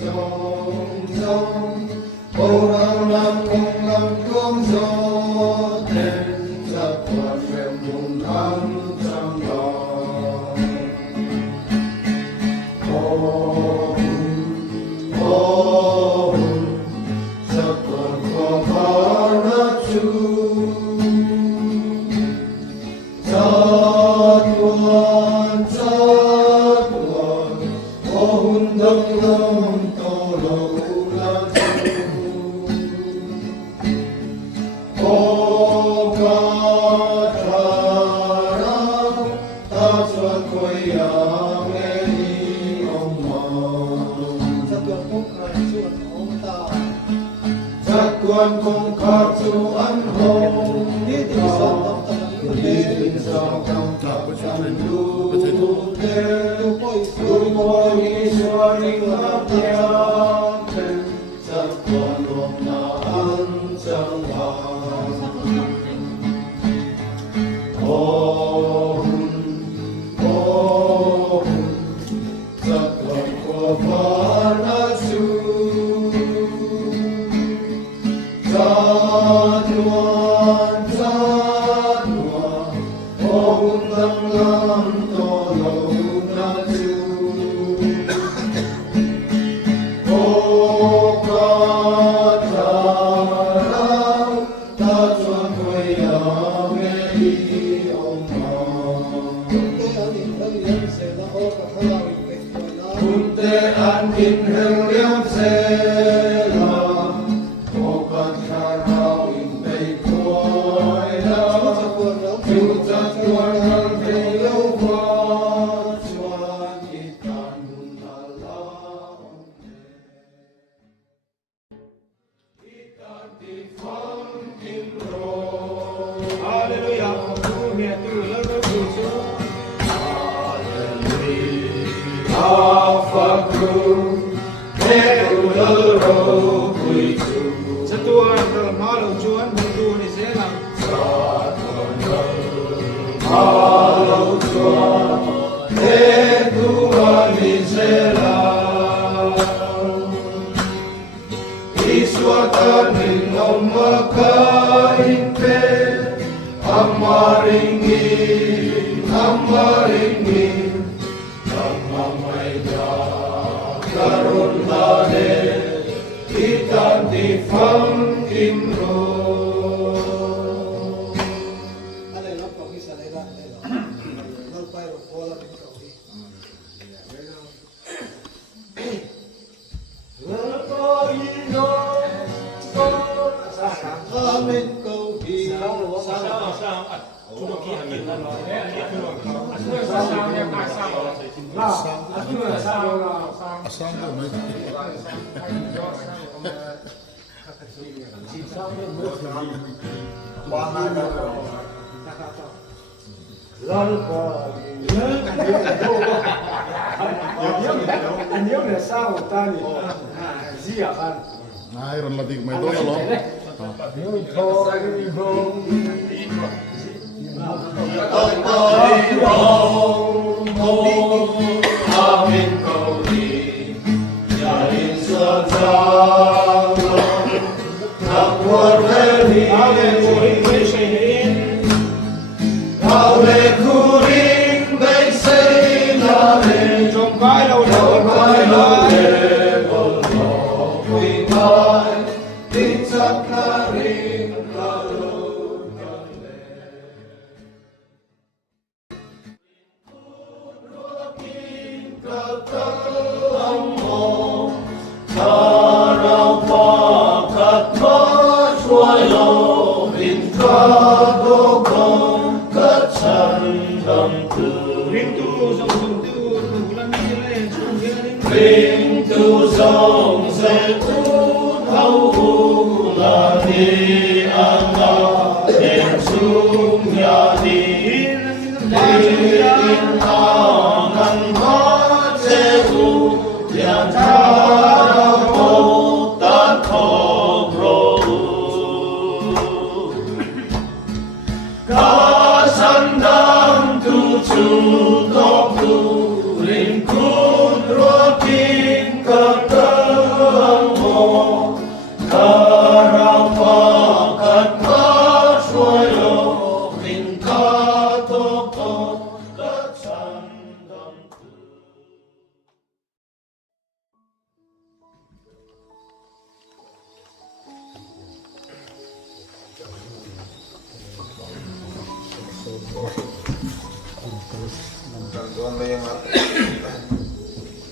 sông sông ô nam nam công nam công gió tên giặc qua phèo vùng thắm trăng đỏ ô giặc còn qua phá nát chu Quân cùng khát chu ăn hồng đi tìm sao trong tập chân du thế tu môi xóa đi ngắm theo giặc quân hôm nào ăn chẳng vàng giặc quân của phá nát chu Nah, iron latih main doa loh. Chu tộc tu linh cún rô kinh cơ cơ Tuan yang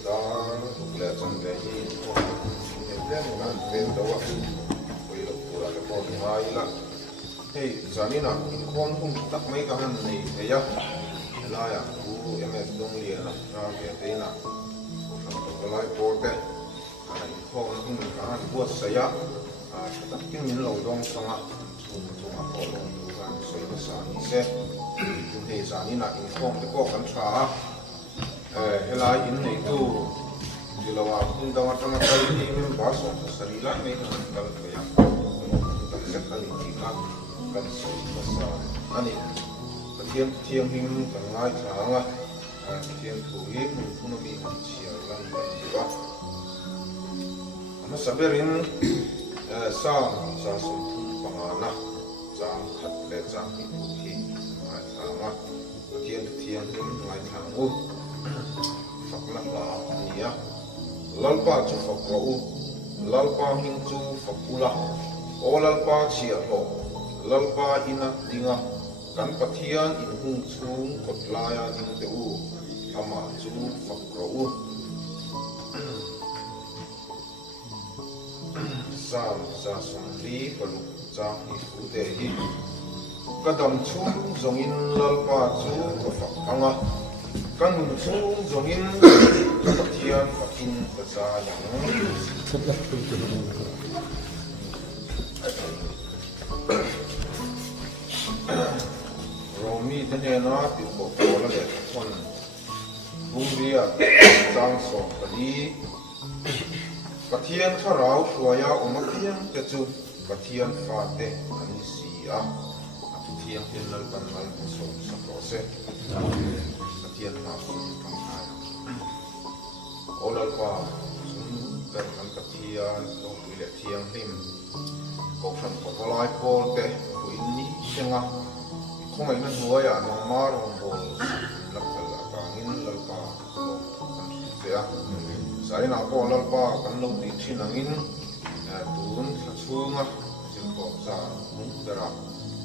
dan kelihatan dari yang kan tahu boleh pura lepas mai lah. Hei, sana nak ikhwan pun tak mai kahan ni ya. Lah ya, aku yang dong lian lah. Kita nak kalau porte, ikhwan pun kahan buat saya. Tak kini lalu dong sangat untuk apa dong kan saya besar ni se. Jadi sana nak ikhwan tekok kan sah. Helai ini itu kalau aku tengah-tengah kali ini bahasa serilah mereka kalau yang tak sekali kita kan bahasa ani tiang hing tengah tengah tiang tuhi pun lebih siaran juga. Ama saberin sang sumpu pangana sang khatle sang tuhi tengah tiang hing tengah tengah faklah ni ya. Lalpa cu fakrau, lalpa hingcu fakulah, o lalpa siaho, lalpa ina dinga, kan patian in hungcung kotlaya ding teu, ama cu fakrau. Sam sa sumri palu sa hifu dehi, kadam cu zongin lalpa cu fakanga. Kan muncul zongin kepatian makin bersayang. Romi ternyata tiba pola lekon. Bungria jangso kali. Katian karau suaya umakian kecu katian fate anisia. Katian kenal panal musuh saprose. Katian masuk pangkai. Olal pa berkan katian dong pilih tiang lim. Kau kan kepala ekor teh ini tengah. Kau main dua ya nomor bol. Lakal angin lalpa kan saya. Saya nak olal pa kan lo di angin. Turun sungah simpok sa berak.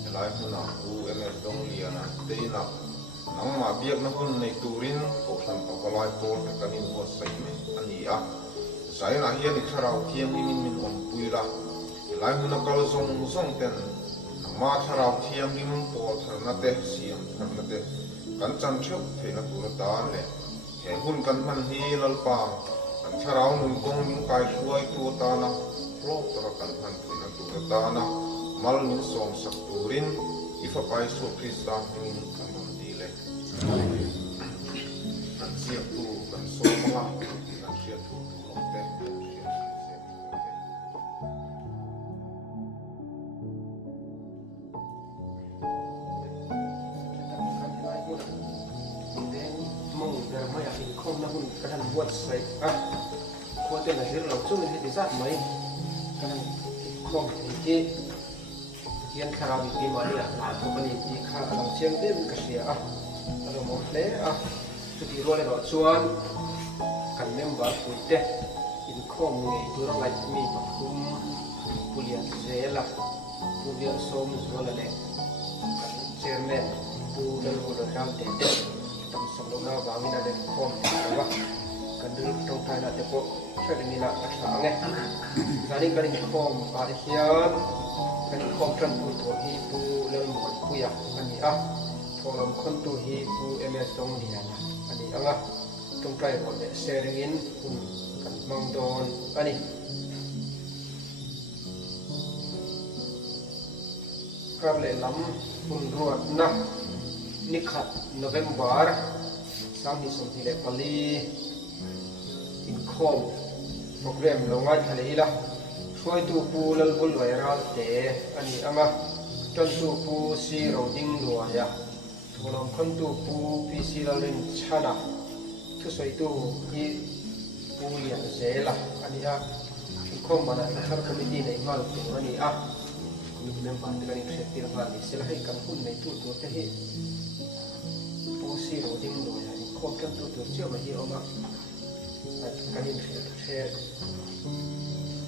Lai pun aku emes dong liana tena. Nang mabiak na pun naik turin, kau sampai kalau itu kanin buat saya ni ya. Saya nak hian ikarau tiang min ompui lah. Lai pun kalau song ten, nama karau tiang min pol karena teh siang karena teh kan cancuk teh nak turun le. Hehun kan man hi lalpa, kan karau nungkong min kai kuai tu tanah, pro terakan man teh nak turun tanah, mal min song sak turin, ifa pai so krista min kanon dile. Kan siap tu kan somah kan siap tu okey kadang buat saya kuatin hasil langsung ini di saat main kadang kong ini kian kerap di mana aku beli di kerang siang dia kasih kalau mau le jadi ruang lewat cuan kan member putih ini kong itu orang lain mi bakum kuliah zela kuliah som zela le kan chairman tu dan bodoh ram tete Sampai bangun ada kom, apa? Kadang tong thai nak tepok, saya ni nak asal angin. Jadi kadang kom, parian, kadang kom transport tu hibu, lalu mungkin puya, ani tolong kontu hibu MS tong dia na, ani tong thai boleh sharingin pun kan mangdon, ani. Kalau lam pun ruat nah, nikhat November. Kami sampai kali income program longan kali lah. Suai tu pulal bul viral te, ani tuan tu pu si roading luar ya. Tolong kan tu pu PC lalin cana. Tu suai tu i pu yang zela, ani income mana har komiti ni mal tu ani komiti member dengan ikut tirafan. Selain kan pun itu tu teh ding lo ya ko kan tu chiu ma hi oma kan in che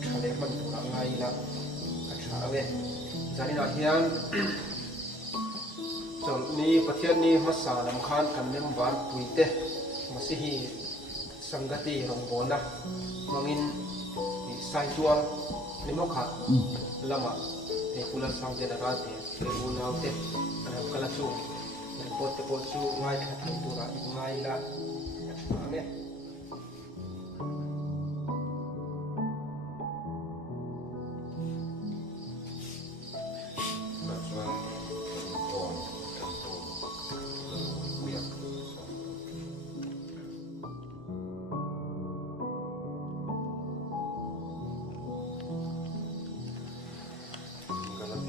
khale man tu la ngai la a tha ve zani na hian chon ni pathian ni masa lam khan kan nem ban puite masi hi sangati rong bona mangin sai tual limo kha lama te pula sang de la te ke una te ana kala chu pot te pot chu ngai kha tu ra ngai la ame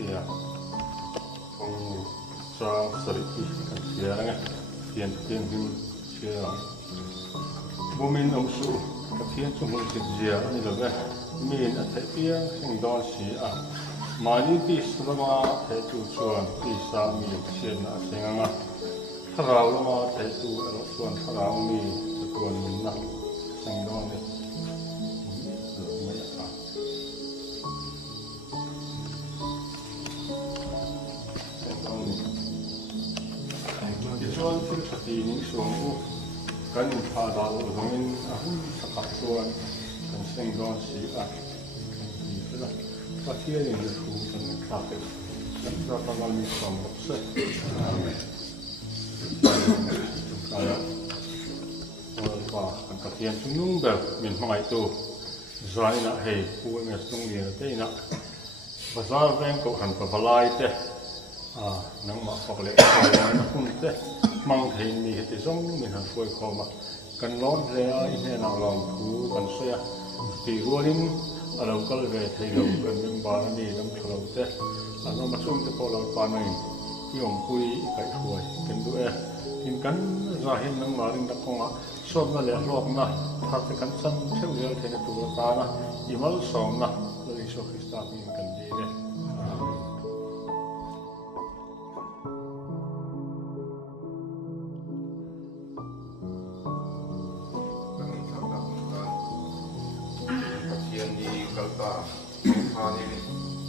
Iya, ông cho xử lý cái chia này, tiền tiền him chia, bố mình ông su, cái tiền chúng mình chia chia này là cái mình ở thế kia sinh đón xí à, mà những cái số mà thế chủ chuẩn cái sao mình chia là sinh ngang, thà rau mà thế chủ ở chuẩn thà rau mình chuẩn mình nặng sinh đón đấy. Chuan thil thati ning suang u kan pha da lo hongin a hun thaka chuan kan seng don si a ni phela pathia ni le thu kan kha pe kan ra pa mal mi som lo se kaya ol pa kan pathian chung be min hmai tu zai na hei pu me sung ni te na bazar bank ko han pa balai te nang ma phok le na hun te mang thấy mi hết giống mình hàng phơi kho mà cần lót ra in nào lòng thú cần xe thì ruộng ở đâu có về thấy đâu cần mình bán đi làm thầu thế nó mà xuống cái bao lâu bán này dùng quy cái phơi cần đuôi in cắn ra hiện năng mà linh đặc không á xôm nó lẹ lọt na thắt cái cắn sân theo điều thế này tụi ta na imal sòng na rồi số Christa mình cần gì đấy kalta hani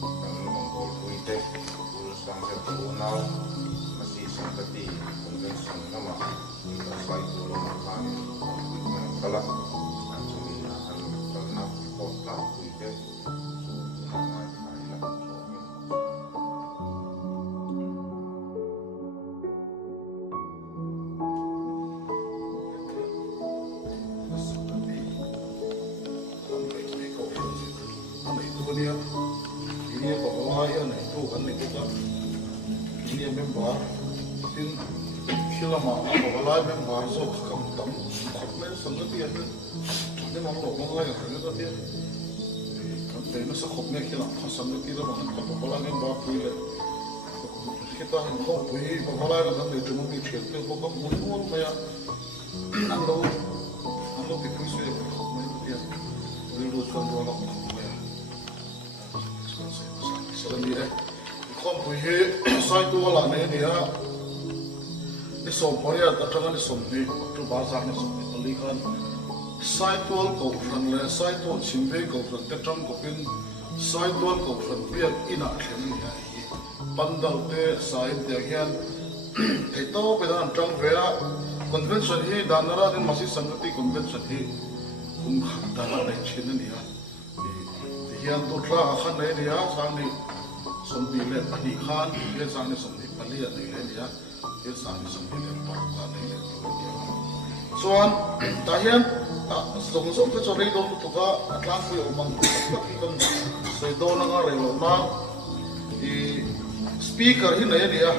kan mongol tuite pul sang se tunau masih sangkati convention nama kita sai dulu makani kala langsung akan karena kota tuite ini pokoknya ya nih tuh kan itu kan ini member tin kilama pokoknya member so kam tam khotme sangat ya ini mau ngomong lagi kan itu dia kan ini sekhotme kilama sangat itu bahkan pokoknya member punya kita ngomong punya pokoknya kan itu cuma mikir tuh pokoknya mulu maya ando tipu sih khotme dia dulu kan dua orang sendiri, kau punya saya tu lah ni dia, ni sompori ada jangan ni sompi, tu bahasa ni sompi, belikan saya tu kau pun le, saya tu simpi kau pun terjang kau pun, saya tu kau pun biar ina kini ya, pandang te saya dia kian, itu pada anjang bela convention ni dan nara ni masih sanggati convention ni, dalam ni cina ni ya. Yang tu telah akan dia sangat sembilan pagi kan, dia sangat sembilan pagi dia sangat sembilan pagi dia. Soan, tahian, song ke cari dong tu ka, atlang punya omang, tapi kan sedon nangar elona, speaker ini dia,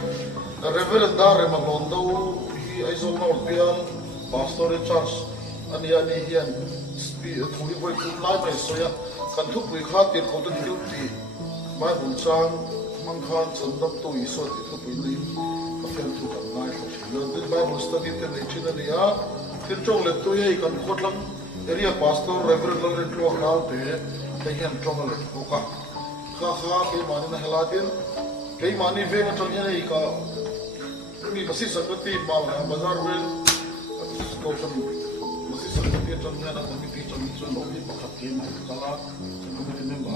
Reverend Dar Maglondau, aiso Norbian, Pastor Charles, ani hian, speaker, tuli boy kulai mai soya. Kan tu pui khat tiệt kau tu hiu ti mai bun chang mang khan chon dam tu iso ti tu pui ni ka fen tu kan ngai ko chi lo din mai bun study te nei china ni ya tin chong le tu ye kan khot lam area pastor reverend le tu khal te hian chong le ko ka ke mani na hela tin ke mani ve na chong ye ka mi masih sanggati mau bazar wel kau sam masih sanggati contohnya nak komiti contoh lobi pakat kema kalau komiti member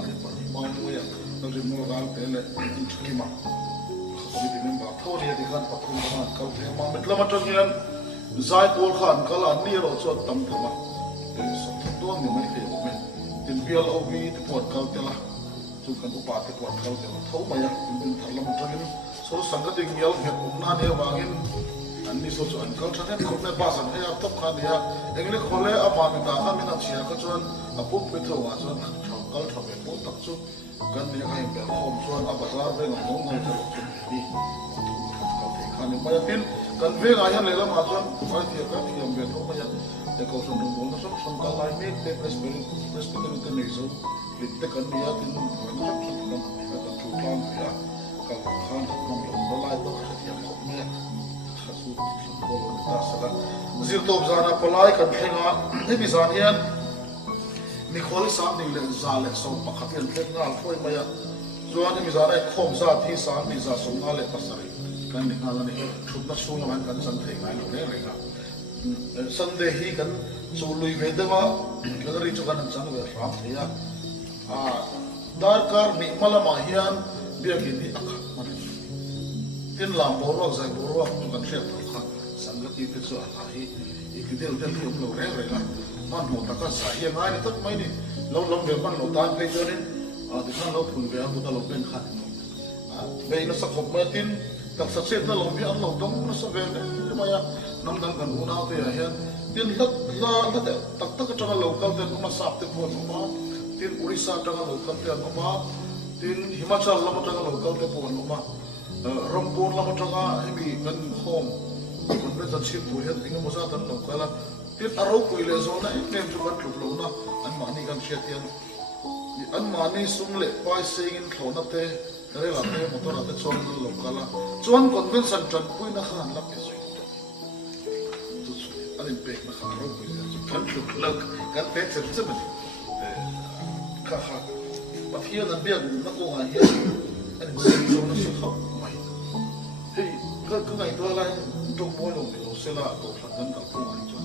mau ya nanti mau gal tele kema komiti member tahu dia dikan patron kau kema metla macam ni zai pol khan kalau ni ro so tam thama tuan ni mai ke men tin bial obi te pot kau tela tu kan upa te pot kau tela tahu maya tin tharlam macam ni so sanggati ngial he umna dia wangin ani so chuan kal thane khopne basan he top khan dia engle khole ama mi ta kha mina chia ka chuan apum pe thawa chuan kal thabe po tak chu kan dia kai be khom chuan abazar be ngom ngai ta ni kal te khan ni maya tin kan ve ga yan le la ma chuan ai ti ka ti am be tho maya te ko so no bol so som ka lai me te presbyterian te nei so litte kan dia tin no kan kan chu plan ya ka khan khom lo lai to ti am khom me khasut bol ta sala zir top zana polai kan thenga he bi zan hian mi kholi sam ni le za le so pakhat len thenga foi maya zuan mi zana khom za thi sam ni za som na le pasari kan ni ngala ni thut na su man kan san thei ngai lo le re ka sunday hi kan chu lui ve dewa kan ri chu kan chang ve ram thia dar kar ni malama hian biakin ni akha man tin lam borok zai borok tu kan thep kha sanggati te chu a hi ikidel tel hi lo re re la man ho ta ka sa hi ngai ni tak mai ni lo ve man lo tan pe jonin ti khan lo phun ve bu ta lo ben khat ve na sa khop ma tin tak sa set na lo bi an lo dong na sa ve ne ma ya nam dang kan una te hian tin lat la la tak tak ta lo kal te ma sap te pon ma tin urisa ta lo kal te ma tin himachal la ma ta lo kal te pon ma Rampur lama tanga hemi kan hom kon be tan chip pur hian inga moza tan lo kala tit aro puile zona nem chu kan thuk lo na an mani kan shet hian an mani sumle pai singin thlona te re la te motor ate chon lo kala chuan convention tran puina khan la pe soi tu chu an pek na khan ro puile kan thuk lo kan te cher chema kha kha pathian an biak na ko nga hian an zona su kha hey cái ngày tôi lại trong mỗi lần thì sẽ là tổ chức đến các công anh cho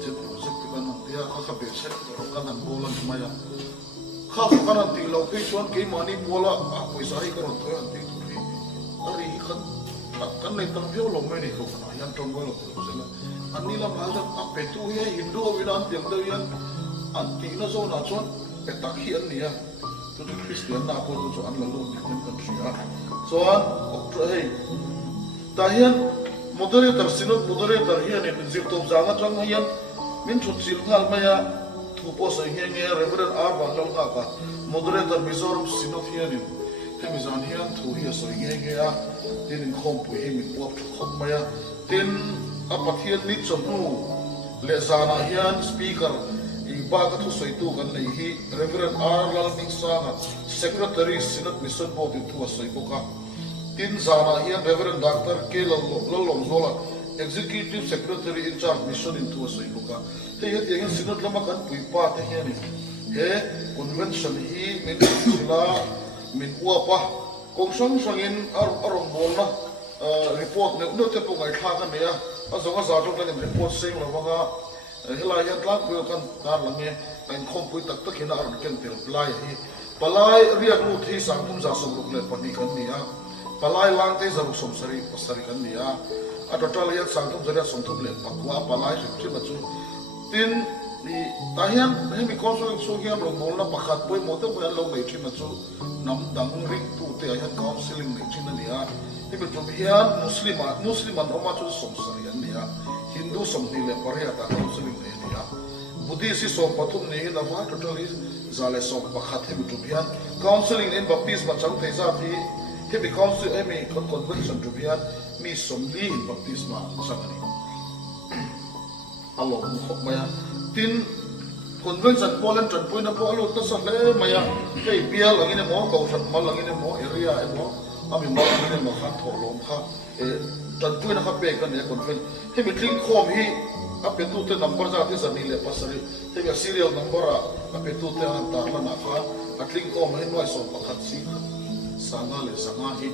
chết project cái này thì các biệt set rồi các anh bố lần mà ya các anh thì lâu khi chọn cái money bố là bây giờ cái rồi thôi anh thì tụi đi cái này tầm phiếu lòng mấy này không phải anh trong mỗi lần thì sẽ là anh đi làm gì anh phải tu hay Hindu hay là anh tiếng đâu anh thì nó do nào chọn phải tác hiện này tôi đi Christian nào cũng cho anh là luôn đi đến cần gì soan hey tahian moderator sinot moderator hian in zip top zanga chang hian min chut sil ngal maya thu po sai hian nge reverend r ban long ka moderator mizoram sinot hian in hemi zan hian thu hi sai nge a tin in khom pu hi min pop khop maya tin apathian ni chonu le zana hian speaker ba ka thu soi tu kan nei hi reverend r lalming sanga secretary sinat mission board in thu soi boka tin zana hian reverend dr k lolom zola executive secretary in charge mission in thu soi boka te he tiang sinat lama kan pui pa te hian ni he convention hi min sila min uapa kong sangin arong bolna report ne te po ngai tha kan ya azonga za jong kan report sing lo wanga helai yan tlak bu kan tar lange kan khom pui tak tak hina aron ken tel plai hi palai riak lu thi sang tum za som luk le pani kan nia palai lang te za som sari pasari kan nia a total yan sang tum zaria som tum le pakwa palai chi ma chu tin ni tahian hemi konso so hian lo mol na pakhat poi mo te mo lo nei chi ma chu nam dang ring tu te hian counseling nei chi na nia hemi tu hian musliman oma chu som sari an nia Hindu somni le paria ta counseling le nia Buddhist som pathum ni na va totally zale som pakhat hem tubian counseling in baptism chang te za thi hemi council emi convention tubian mi somli in baptism sangani allo khop maya tin convention poland tran poina po alu ta sa le maya ei pial angine mo ko that mal angine mo area emo ami mal angine mo kha tholom kha tran poina kha pe kan ya convention hemi tling khom hi ape tu te number za te zani le pasari hemi serial number ape tu te an ta na kha atling khom hi noi som pakhat si sanga le sanga hi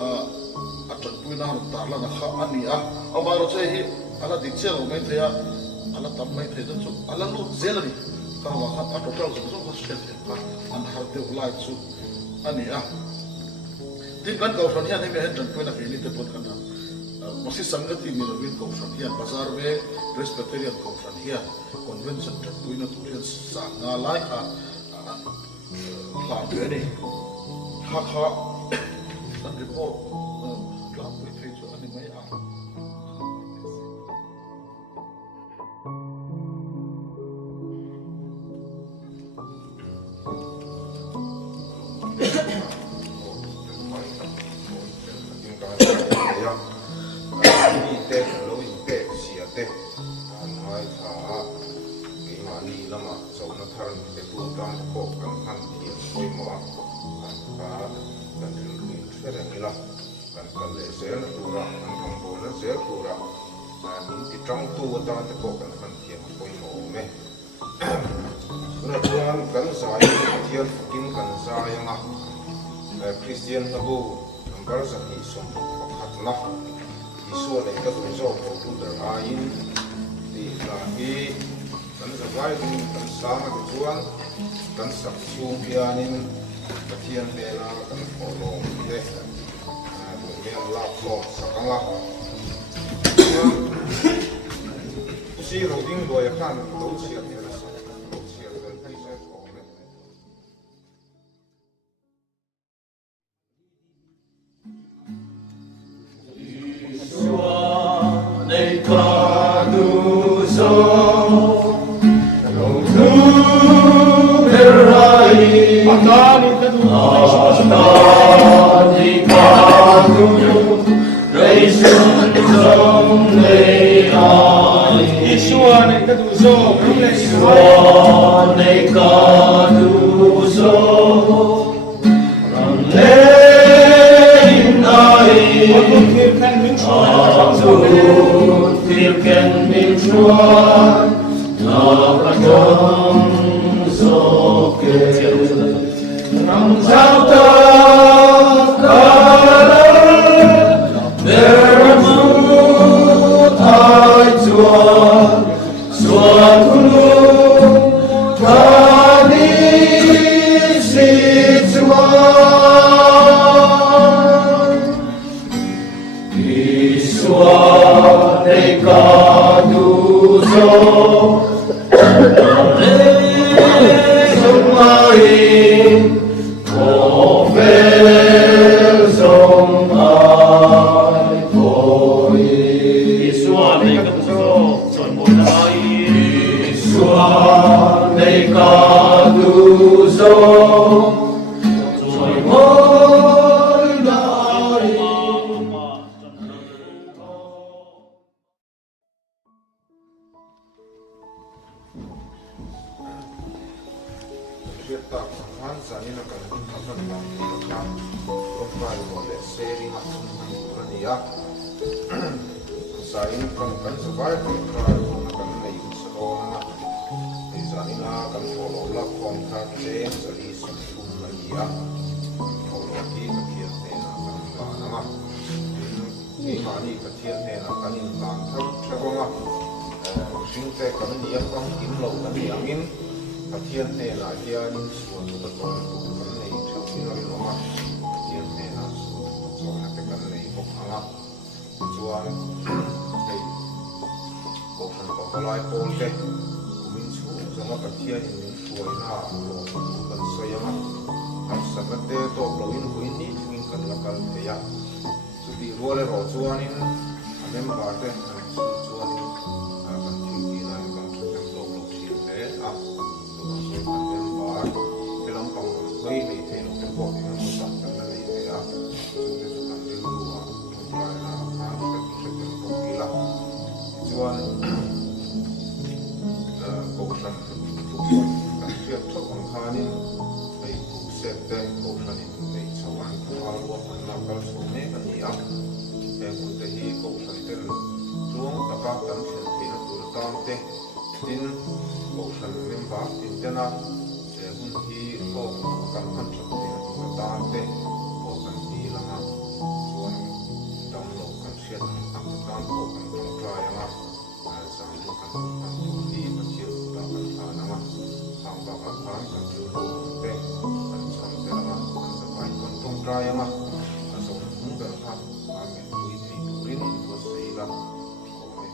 a chan pui na tar la na kha ani a awaro che hi ala dik che lo mai thea ala tam mai the chu ala lu zelani ka wa kha a total so ko sel ka an har te ulai chu ani a tin kan ko fron hian he me chan pui na fe ni te pot kana masi sangati mi lo win ko fron hian bazar ve presbyterian ko fron hian convention chan pui na tu hian sa nga lai a la ve ni ha ha san report la pui the chu ani mai a trong tu ta te ko kan han thiam koi mo me na chuan kan sai thiam kin kan sai nga Christian tabu number sa hi som pakhat na isu ne ka tu zo ko tu der ain di la hi kan sa vai kan sa na ko chuan kan sak chu pianin pathian te na kan follow te me la ko sakanga si ro ding do ya kan do si ya la sa do si ya del pai se ko me Isua nei kadu so no tu berai Atani kadu Atani kadu reisun song nei ai Isua ne kadu zo kumle Isua nei kadu so nei ai Tilken min chuan na katong soke Nang chauta kalar Dermu thai chuan Suan kulu kani si chuan Isua nei kadu so Sumai ko fel song ai koi Isua nei kadu so son mo nai Isua nei kadu so son mo nai ta han sa ni na kan kan na na ro pa ro le se ri na sun na ni ya sa in kan kan sa vai kan ka ro na kan nei sa ro na ni sa ni na kan fo lo la kon ta che sa ri sa kun na ni ya fo lo ki ka ki te na kan la na ma ni ma ni ka ti te na kan in ta tha tha ro ma sing te kan ni ya kan kim lo kan ni ang in Pathian te na hian in suan tu patron tu kan nei thau in oi loma Pathian te na suan tu patron na te kan nei bok anga chuan hei ko kan ko kalai pol te min chu zama Pathian in min thuai na lo tu kan soyama har sakate to lo in huin ni min kan lakal te ya chu ti role ro chuan in anem ba te kan chu chuan in kan thiu ki na kan chu kan to lo thiu te a Film pang hơi này thì nó cũng có những cái sản phẩm này thì à chúng ta sẽ làm điều đó và là làm cái sự kiện công ty là chuan cổ sản phục vụ các việc cho bằng khai nên phải xếp tên cổ sản để sau ăn thua luôn làm cái số này cái gì á em cũng thấy cổ sản tên luôn tất cả các sản phẩm nó cũng tam tên tin cổ sản member tin tên á hi ko kan kan chok te ta te ko kan ti lama เช่นตั้งต้นโตกันตรงกลางนะสามลูกกันที่มันเชื่อต่อกันตานะมาทางต่อกันฟังกันอยู่เต้กันสามเดือนนะกันสบายกันตรงกลางนะกันส่งมุ่งเดินทางมาเงินดุยที่ดุรินตัวเสียละโอ้ย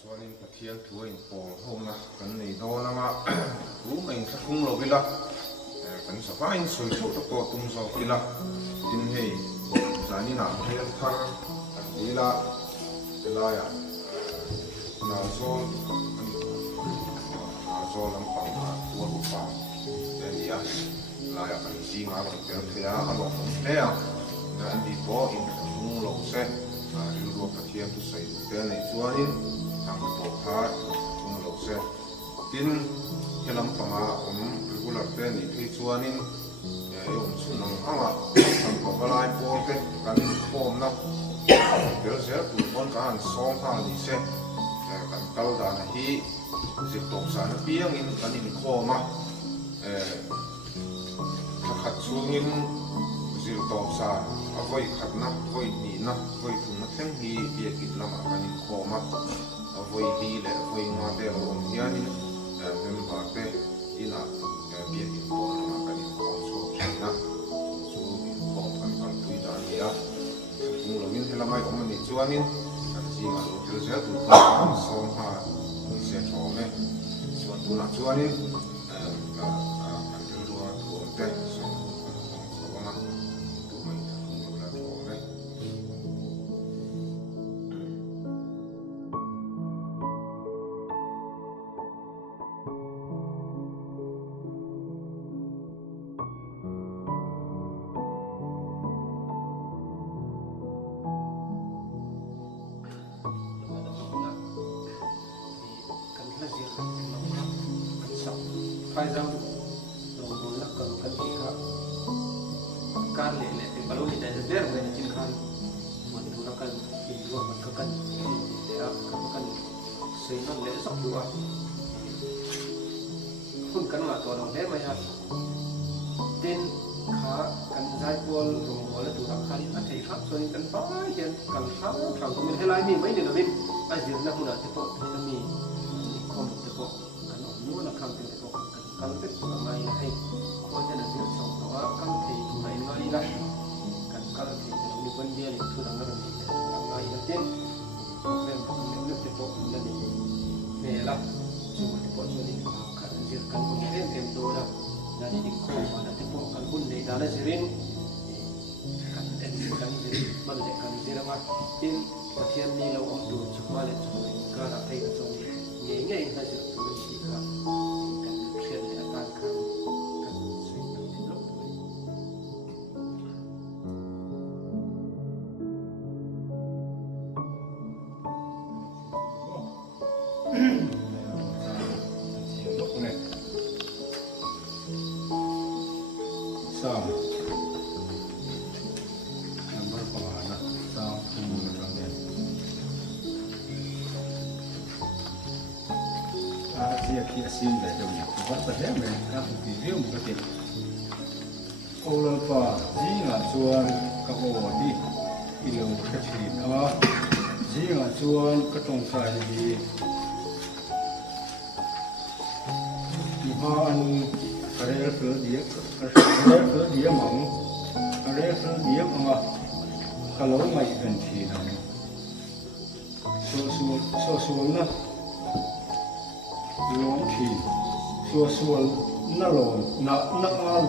Chuanin pathian thuin pol homa kan nei do lama ru meng thakung lo bila kan sa fain soi thu to tum so bila tin hei zani na hel thar kan bila bila ya na zol lam pang ha tua ru pa ya la ya kan si ma kan tel thea a lo le ya na di bo in thakung lo se ru pathian tu sai te nei chuaninทางตัวพาคุณหลอกเสียดินเฮลัมปังอาregular เต้นอีกที่ชวนนินยมสุนังอ่ะทำกับลายโปรเกกันโฟมนะเดี๋ยวเสียปุ่นบนการซ้อมผ้าดิเซ่กันเกาดานฮีสิบตกสารเปียงอินกันอินโคมาถ้าขัดช่วงอินสิบตกสารเอาไว้ขัดนะไว้หนีนะไว้ถุงนักเท่งฮีเบียกินละมากันอินโคมาvoi hile voi ngate lo hianin memba te ina bia in pon ma kan in pon so na so in pon kan tui da nia kung lo min hela mai om ni chuanin kan ji ma lo tel se tu ta som ha ni se tho me chuan tu na chuanin kan ru ru tu te so ma tu mai tu la tho me phai răng rồi muốn là cần cần gì khác can lệ lệ thì balon này là đẹp vậy là trên can mà thì nó cần thì luôn mình có cần để cần xây nó lệ sọc luôn không cần màตัวเราได้ไหมครับเต้นขากันใจบอลตรงหัวแล้วตัวเราขานี่นักเตะครับส่วนกันฟ้าเห็นกันครับทางตรงนี้ให้ไล่มีไม่เดี๋ยวเราเป็นไอ้เสียงนักหุ่นเตะโป๊ะจะมีคอมเตะโป๊ะกันออกนู้นนะครับเตะโป๊ะกันเตะตัวไงให้คนจะนั่งเสียงสองตัวกันเตะตัวไงล่ะกันเตะตัวนี้คนเดียวเลยตัวนั้นก็มีไงนะเต้นเป็นเรื่องเตะโป๊ะนั่นเองเนี่ยล่ะส่วนเตะโป๊ะส่วนนี้กันเสียงกันคนเดียวเต็มตัวแล้วนั่นเองโค้งมาเตะโป๊ะกันคนในด้านสิรินกันเอ็นกันสิรินมันจะกันสิรินมาเต้นประเทศนี้เราเอาตัวชุกมาเลยชุกเลยก็รับให้กันส่วนนี้ง่ายๆนะสิตัวนี้ก็กันเชื่อในอาการกันสิ่งต่างๆลบที่อาศัยแบบนี้วัดประเทศเมืองครับที่เรียกมันก็ติดโอลฟ้าจีนชวนกับโอดีที่เรากระชินว่าจีนชวนก็ต้องใส่ดีที่พาอันอะไรเสือเดียมังอะไรเสือเดียมังว่าเขาไม่เป็นทีนั้น so na long thi so na long na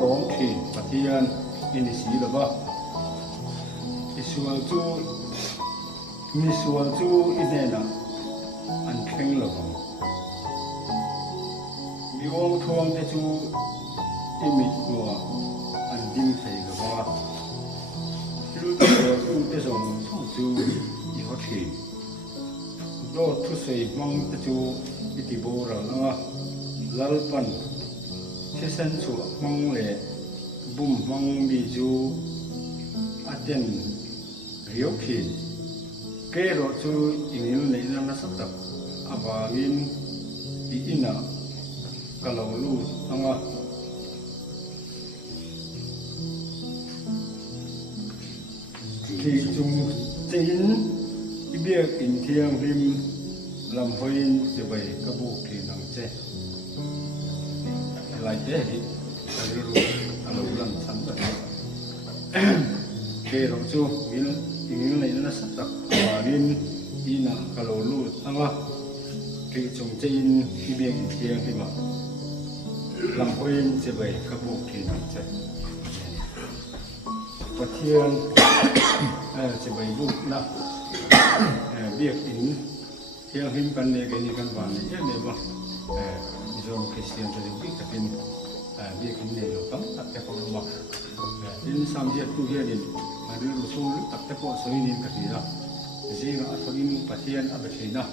long thi patian ini si la ba isual tu inena an kheng lo mi wong thong te chu imi ko an ding thei lo ba lu te song chu i ho thi do thu sei mong te chu iti bo ra na lalpan thesen chu mong le bum mong mi chu aten riok hin ke ro chu ingil nei na sa tak awangin ti ina kalau lu anga ki chung tin ibia in thiang lim lam hoin se bai ka bu ki nang che lai te hi ru alo lam chan ta ke ro chu ingil nei na sa tak awangin ina kalau lu anga ki chung tin ibia in thiang lim lam hoin se bai ka bu ki nang che pathian se bai bu na việc in theo hình căn này cái này căn bản này nhé ba trong Christian cho đến biết cái việc in này nó tấm tập cái con bạc đến sam diệt tu here đến mà đưa đồ số tập cái con số in cái gì đó gì nó số in patient ở bên trên đó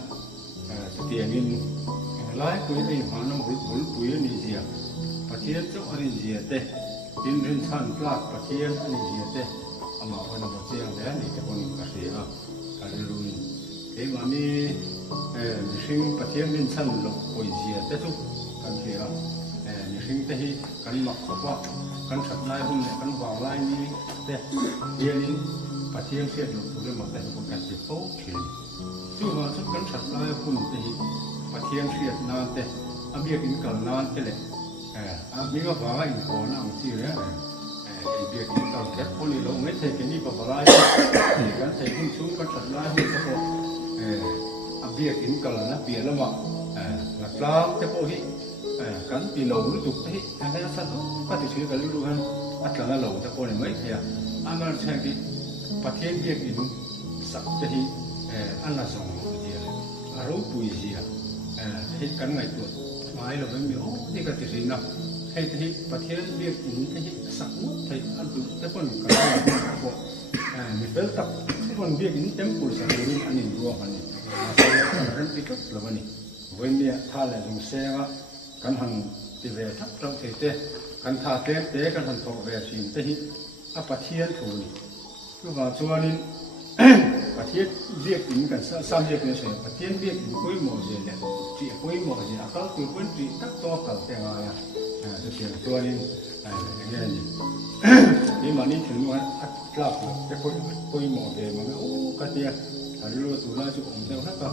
tiền in lái cuối này họ nó hul cuối này gì à patient chỗ anh gì thế in trên sàn plat patient anh gì thế ama orang nak baca yang dia ni tekon kasih ah kalau lu ni mami missing pasien din san lo poesia tu kan dia missing teh kan mak apa kan sat lai hun kan wang lai ni teh dia ni pasien siat lo tu mak teh bukan tipu kiri cuma kan sat lai hun teh pasien siat nan teh ambil in kal nan teh le ambil apa in ko nang si le việc in tàu kép cô lì lông mấy thầy cái đi vào lại thì cái thầy cũng xuống cái thật lại hơn các cô việc in cả là nó bịa lắm ạ là lao các cô hi cắn bị lầu nó tục đấy anh thấy nó sao có thể chơi cái lưu hơn bắt là nó lầu các cô này mấy thầy anh nói xem đi phát hiện việc in sắp cái hi anh là sống gì à rú bùi gì à hết cắn ngày tuổi mai là với miếu thì cái gì nào hay thìประเทศเรียกถึงที่สักมุดไทยอันดุแต่คนกันบอกมีเฟลตับคนเรียกถึงเต็มปุสังเกตอันนี้รัวมันนี่เริ่มปิดแล้ววันนี้วันนี้ท่าแหล่งเสียงกันหันติเวทับเราเตะกันท่าเตะกันหันทอกเวสินที่ประเทศถูกคือว่าส่วนนี้ประเทศเรียกถึงกันสามเรียกเนี่ยเสียประเทศเรียกถึงคุยหมอเสียเนี่ยจีคุยหมอเสียเขาคือคนจีตักตัวเขาแต่งงานจะเสียตัวนี้อย่างเงี้ยนี่มันนี่ถึงว่าอัดกลับจะคุยหมอเดียวมันก็โอ้กันเดียถ้ารู้ตัวน่าจะผมเดียวนะครับ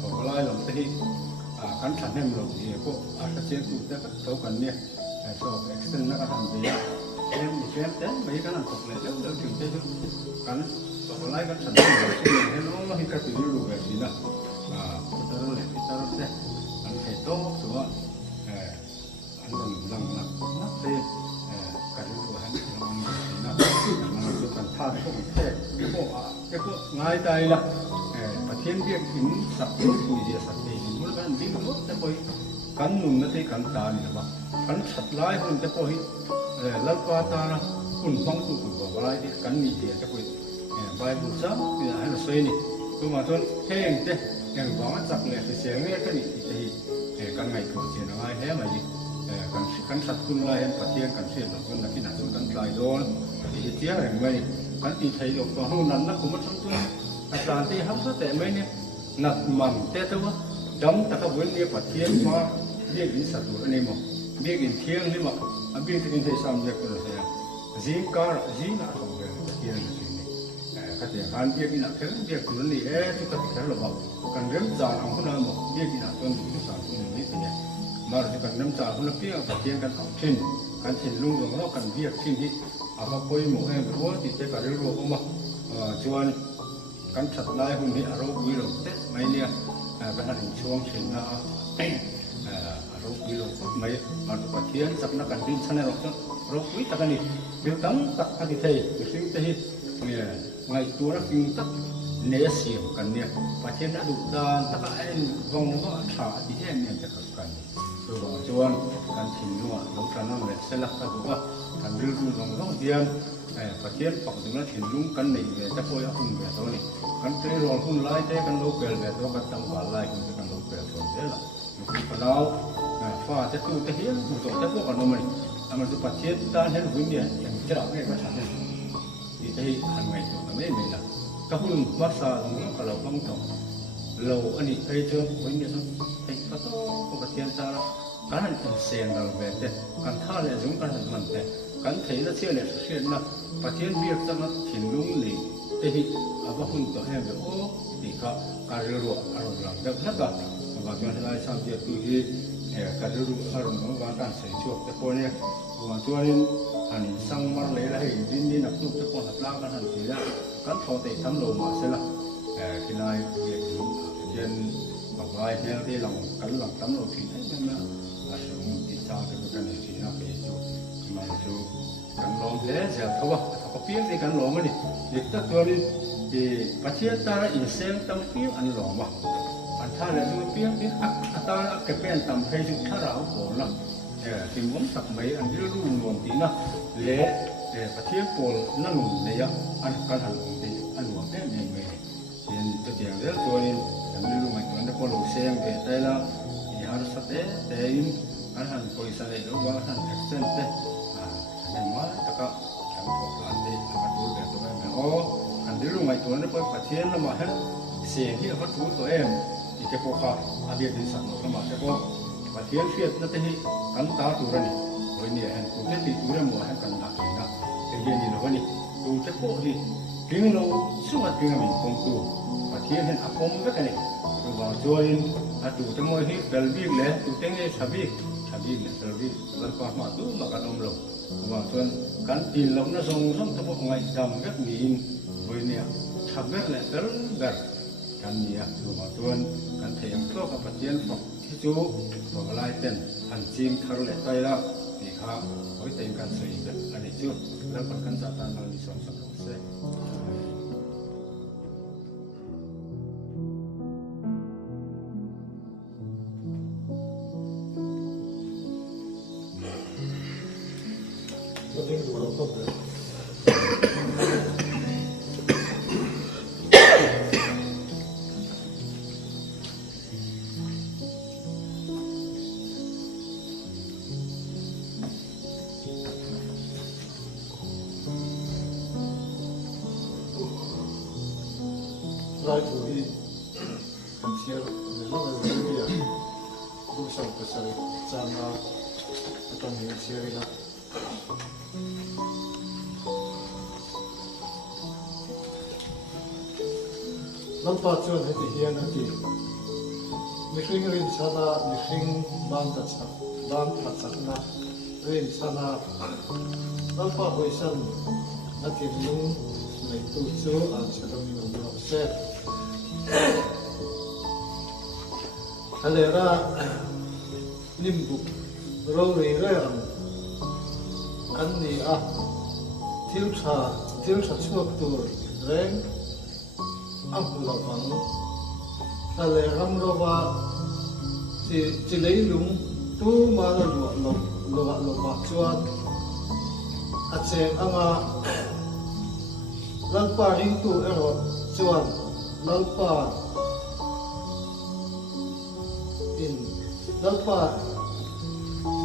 ก็ไล่ลงที่กันฉันให้มันลงที่ก็อาจจะเชื่อตัวแต่ก็เท่ากันเนี่ยสอบเอ็กซ์เทนนักทำดีเอ็มเชื่อแต่ไม่กันนั่นตกเลยแล้วถึงจะกันก็ไล่กันฉันให้มันลงที่ให้น้องมาให้กันตัวรู้แบบนี้นะพิจารณาเลยพิจารณาเนี่ยอันใครโตสัวลังนักเตะการรู้หันลังนักมันจะกันท่าพวกแค่พวกง่ายใจละประเทศเรียกถึงสับปุยเดียสับเตยมันกันดิ้นรถแต่พอกันนุ่มนั่นที่กันตานี่ละกันชัดลายคนแต่พอลับปาตานะคุณฟังตัวบอกว่าอะไรที่กันนี่เดียแต่พอใบบุษบเนี่ยให้เราใส่นี่ตัวมาจนแห้งเตะอย่างหวังจับเนี่ยเสียงเนี่ยก็นี่ที่กันไงตัวเสียงอะไรแห้งมาอีกkan sat kun lai han pathian kan se lo kun nakin atun kan lai don ti tia reng mai kan ti thai lo to hu nan na kum chon tu atlanti ham sa te mai ne nat man te to dam ta ka bun ne pathian ma ne gi sa tu ne mo ne gi thiang ni ma abi ti kin thai sam je ko se zin kar zin na ko ge pathian ni ne ka te kan ti gi na ke ge ku ni tu ka ti lo ba kan rem za ang hu na mo ne gi na ton tu sa tu ni neมาเราจะกันน้ำจ่าคนละเปี้ยกับเทียนกันเอาชิ้นกันชิ้นลุงหลวงเรากันเบียกชิ้นที่เอามาปุยหมูแห้งรั้วติดใจกับเรื่องรั้วออกมาชวนกันฉัดลายหุ่นที่อารมณ์วิโรจน์เตะไ mấy nia cái hành chuông trên rốt quý rốt mấy mà có thiên sắp nó cần tin sang này rốt quý ta cái này biểu tấm tất cả cái thầy cái sinh thầy ngày chúa nó kinh tất nế xiêm cần nia và thiên đã đủ đàn tất cả anh vòng nó thả thì em nênจะcần rồi bảo chuông cần thìn luôn lúc đó nó về sẽ là cái đúng không cần đưa luôn lòng nó tiền và thiên hoặc chúng nó thìn luôn cần này về chắc tôi không về thôi này cần chơi rồi không lái thế cần lâu về về tôi cần tâm vào lại không cần lâu về rồi thế là còn đâu pha thế tu thế hiến một chỗ thế còn đâu mình mà chúng ta thiên ta hết vững địa cái đó cái quan trọng thì thế hàng ngày chúng ta mấy mình là các phương massage nó cả lâu không trọng lâu anh ấy thấy chưa vững địa thôi thấy có to có thiên ta cái hành sen rồi về thế cần tha lại giống cái hành mình thế cần thấy nó chưa là xuyên là và thiên việc cho nó thìn lung lì thế thì các phương tổ em về ô thì có cả rượu rồi làm được hết rồi và cho nên là sang việc tôi thì cả rượu rồi nó vào càng sấy chuột cái con này và cho nên hành sang mà lấy lại đi đi nạp thuốc cho con nạp lao cái hành thì là cắn thò tệ thấm lồ mà sẽ là cái này việc trên bằng vai theo thì lòng cắn lòng tấm lồ thì thấy nên là sống thì sao cái này thì nó phải chú mà chú cắn lồ thế giờ không có biết gì cắn lồ mà đi để tất cho đi thì phát hiện ta in sen tâm phiếu ăn lồ mà anh ta là chúng biết biết ta cái bên tầm hay chúng ta ráo cổ lắm thì muốn tập mấy anh đưa luôn nguồn tí nó lẽ để phát hiện cổ nó lùn này á anh cần hành thì anh muốn thế này về thì tôi chỉ rất cho nên anh đưa luôn mình nó có lối xem về đây là thì hắn sẽ để anh hành coi sao để lúc đó hành action thế cái mới tất cả chẳng thuộc là để anh tôi để tôi em ô anh đưa luôn mình nó có phát hiện nó mà hết xem thì phát thú tụi em thì cái bộ khác biết đến sản phẩm mà cái bộ và thiên phiệt nó thấy cắn ta tụi này với nhiều hàng tụi cái thì tụi em mua hàng cắn ta tụi nó cái gì nó vậy tụi cái bộ thì tiếng nó suốt tiếng mình không tụi và thiên hiện áp công với cái này tụi vào chơi tụi cái môi hết bel big lẽ tụi cái này sabi là sabi lần qua mà tụi mà cắn ôm lồng và chơi cắn tin lồng nó rong rong tụi bộ ngày dầm rất nhìn với nhiều thằng rất là rất kan ni a tu ma tuan kan theyam to ka pathian phok thi chu to lai ten an chim thar le tai la ti kha hoi tem kan sei da ani chu lan pan kan ta tan ni som sam se có tiếng của nó tốt đấy lại tuổi còn chia để nó là gì vậy lúc sau cái sai cha nó trong những chia ra lần ba chuyện hay thì hiện thì mình sinh rin sana mình sinh ban thật sắc na rin sana lần ba hồi sinh nó thì luôn lấy tu chú ăn sẽ đồng mình làm sẽ Halera limbu rori rang anni a tilsa chuak tur reng ampula bang haleram rova si leilung tu ma la lo ma chuan a cheng anga lalpa ring tu ero chuan lalpa in lalpa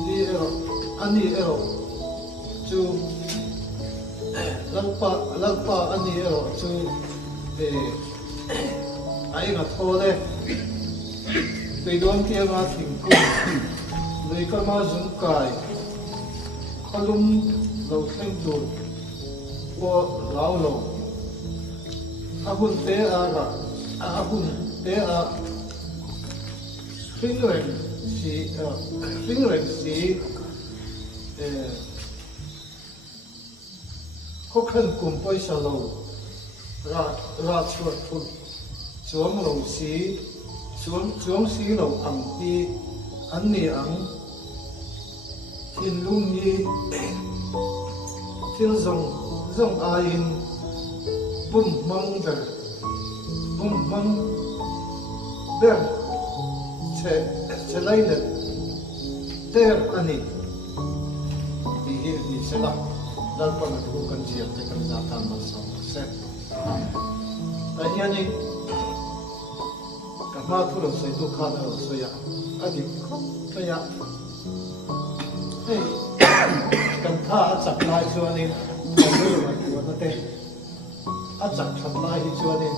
ni ani ero chu lalpa ani ero chu ai nga thole tui don kia nga thingku lui ka ma zum kai khalum lo thleng tu o lao lo ahun te a Fingereng si Hokan kumpoi salo ra chuat chuang lo si chuang si lo ang ti an ni ang thiên lung ni thiên rong ain bum mang ber che lai le ter ani di sela dal pa na tu kan jiam te kan za ta ma sa se ai ani ka ma tu lo sai tu kha na lo so ya adi ka ya hey kan tha chak lai chu ani kan lu ma tu na te a chak thap lai hi chu ani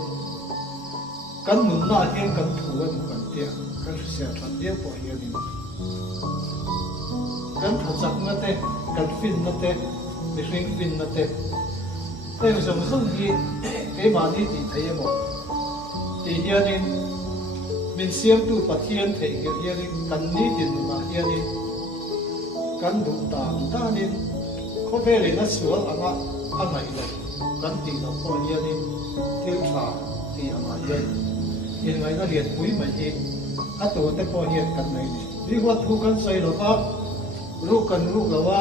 kan nun na hian kan thu an kan tia kan sia than dia po hi ani kan tha chak na te kan fin na te mi hring fin na te em som sung hi ke ma ni ti thai mo ti hian in min siam tu pathian thei ge hian in kan ni tin ma hian in kan du ta nin kho ve le na sual anga angai le kan ti no po hian in thil tha ti anga hian in ngai na lian pui mai hi a to te po hian kan nei ni ri wa thu kan sai lo a ru lo wa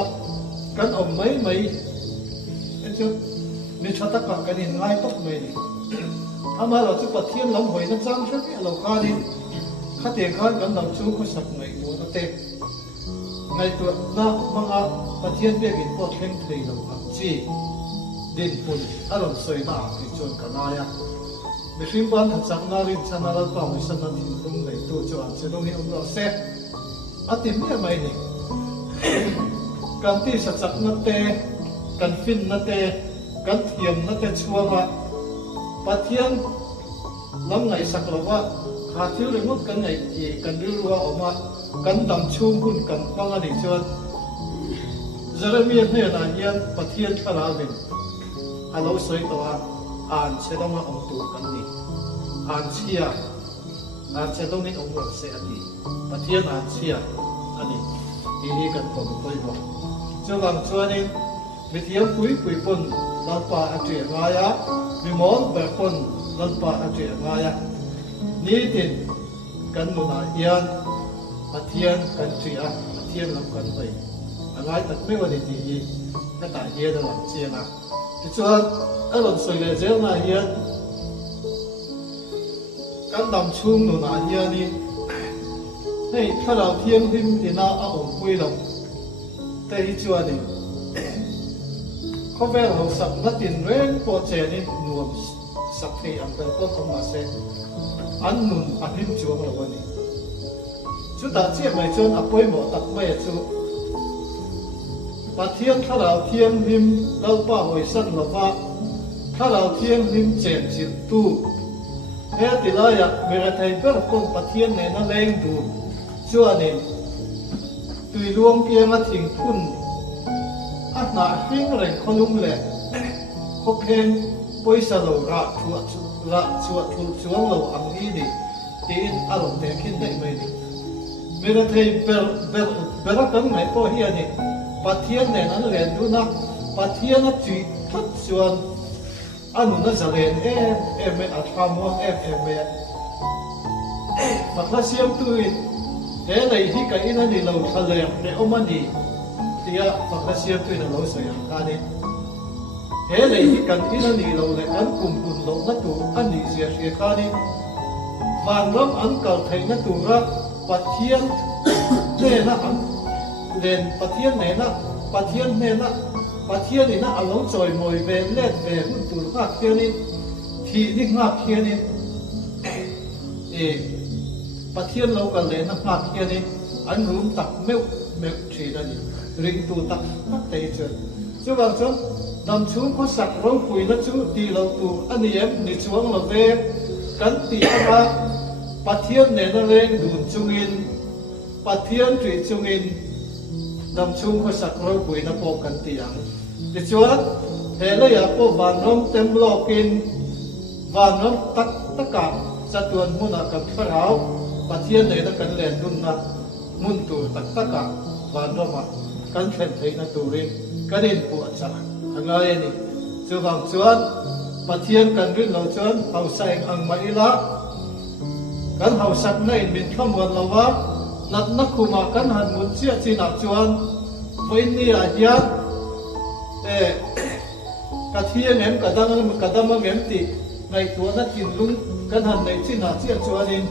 kan om mai en chu ni thata ka kan in ngai tok mai ni ama lo chu pathian lam hoi na chang thak lo kha ni khate khan kan lam chu ko sak mai tu na te ngai tu na manga pathian be gin po thleng thei lo a chi din pun alon soi na ki chon kanaya mi hring ban tha chak na rin chana la pa mi san na thim rum nei tu chu an che long hi om lo se atim me mai ni kan ti sa chak na te kan fin na te kan thiam na te chuama pathian lam ngai sak lo wa kha thil ringot kan ngai ki kan ri ruwa oma kan dam chum hun kan panga ni chuan Jeremiah ne na hian pathian thara vin alo soi to an che dong om tu kan ni an che dong ni om lo se ati pathian an chia ani ini kan ko koi mo chuang chuanin mi thiam pui pon lalpa atri ngaya mi mon ber pon lalpa atri ngaya ni tin kan nu na hian pathian kan tria pathian lam kan bai angai tak me wani ti hi ka ta ye da lam chianga ti chuan alon soi le zel na hian kan dam chung nu na hian ni hei tharau thiam him ina a om pui lo te hi chuan ni kho vel ho sak na tin ren po che ni nuam sak thei ang kan ko ma se an nun a him chuang lo wani chu ta che mai chuan a poi mo tak mai chu pathian tharau thiam him lalpa hoi san lo wa tharau thiam him chen chin tu he tilaya mera thai per kon pathian ne na leng du chuan ni tui luang piang a thing phun a na hring reng kholum le kho khen poisa lo ra chu chuang lo ang hi ni tin alom te khin dei mai ni mera thai per kan mai po hi ani pathian ne nan len du na pathian a chui thot chuan anu na zalen me a thamo me pakha siam tuin he nei hi ka ina ni lo thale ne omani tia pakha siam tuin lo sayang ka ni he nei hi kan ina ni lo le an kum lo na tu ani sia sia ka ni van ram an kal thei na tu ra pathian ne na an len pathian ne na pathian ni na alo choi moi ve let ve hun tur ha khian ni thi ni nga khian ni pathian lo ka le na nga khian ni an rum tak meu thi na ni ring tu tak te chu bang chu dam chung ko sak ro pui na chu ti lo tu ani em ni chuang lo ve kan ti ama pathian ne na leng dun chungin pathian tri chungin dam chung ko sak ro pui na po kan ti ang ti chuan he la ya po van rom tem blokin van rom taka chatuan huna kan tharau pathian ne na kan len dun na mun tu taka van roma kan thlen thei na turin kan in pu acha angai ni chu bang chuan pathian kan rin lo chuan hau sai ang mai la kan hau sat na in min thamuan lawa nat na khuma kan han mun chia china chuan voin ni a hian kathia mem kadama mem ti ngai tu na tin lung kan han nei china chia chuan in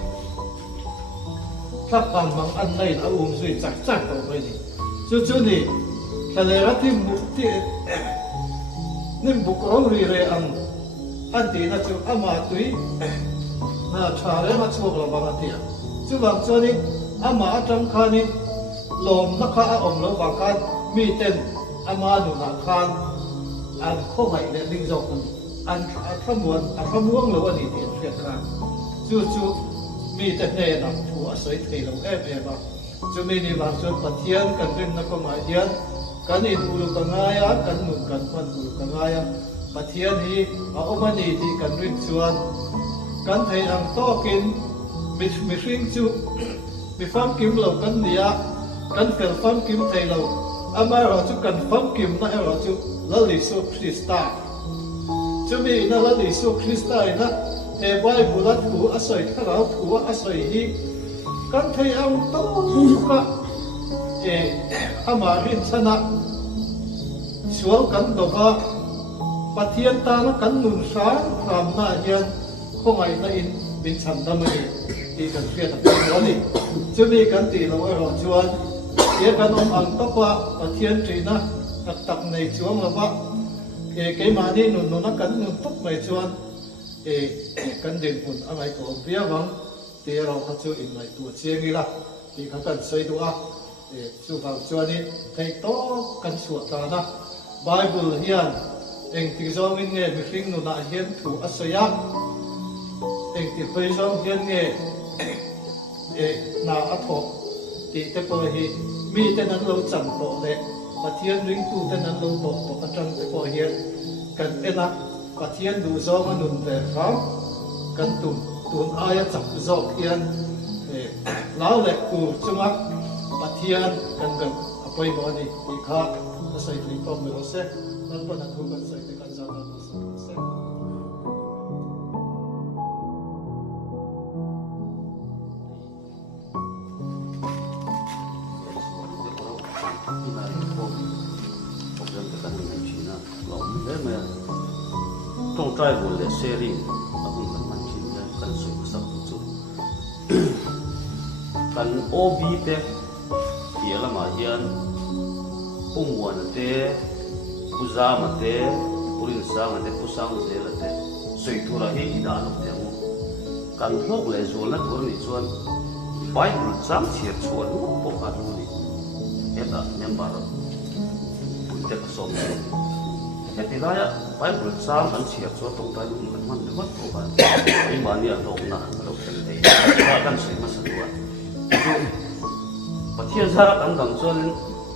thap pan mang an nei a sui chak chak to bai ni chu ni thale ra ti mu ti nim bu ko ri re an ti na chu ama tui na thare ma chu la ba ti chu bang chu ni ama atang khani lom na kha a om lo ba kan mi ten ama nu na khan an kho ngai le ling jok an khamuang lo ani ti fiat na chu mi te ne na thu a soi thei lo ba chu mi ni bang chu pathian kan rin na ko ma hian kan in ulu ka ngaya kan nun kan pan ulu ka ngaya pathian hi a omani ti kan rin chuan kan thei ang tokin mi hring chu mi fam kim lo kan nia kan fel fam kim thei lo ama ro chu kan fam kim na ro chu la li su Krista chu mi na la li su Krista ina he Bible la thu a soi thara thu a soi hi kan thei ang to ka ama rin sana sual kan doba pathian ta na kan nun sang ram na hian khongai na in bin chan damani ti kan fiat ta ni chumi kan ti lo ro chuan ye kan ang topa pathian trina tak nei chuang lawa ke mani nun na kan nun tok mai chuan kan den hun angai ko bia wang ti ro kha chu in mai tu chiang ila ti kha kan sei du a chu bang chuan ni thei to kan su ta na Bible hian eng ti zong in nge mi hring nu na hian thu asaya eng ti phei zong hian nge na a thok ti te po hi mi te nan lo chan to le pathian ring tu te nan lo to ka tang te po hian kan ena pathian du zong anun te kham kan tun aya chak zok hian lao le ku chunga pathian kan gan apoi bo ni ti kha sai ti tom me se nan pa na thu kan sai te kan za na se trong trai buồn lệ sharing ông cần mang chín ra cần soi sắc chút cần obi te kia là mà hiền bung buồn te puza mà te purin sang mà te pusang te là te soi thu ra hết đi đàn te mu cần lốc lệ rồi là thôi đi chuan bay một trăm chiết chuan bộ hạt luôn đi hết à nhắm vào rồi bụi te sôm cái thứ hai á, phải bớt sang ăn chiết cho tông tay luôn mình ăn được mất bộ phận, nhưng mà nhiều đồ na, đồ cái này, và ăn sấy mà sấy quá. Và thiên gia ăn cầm cho nên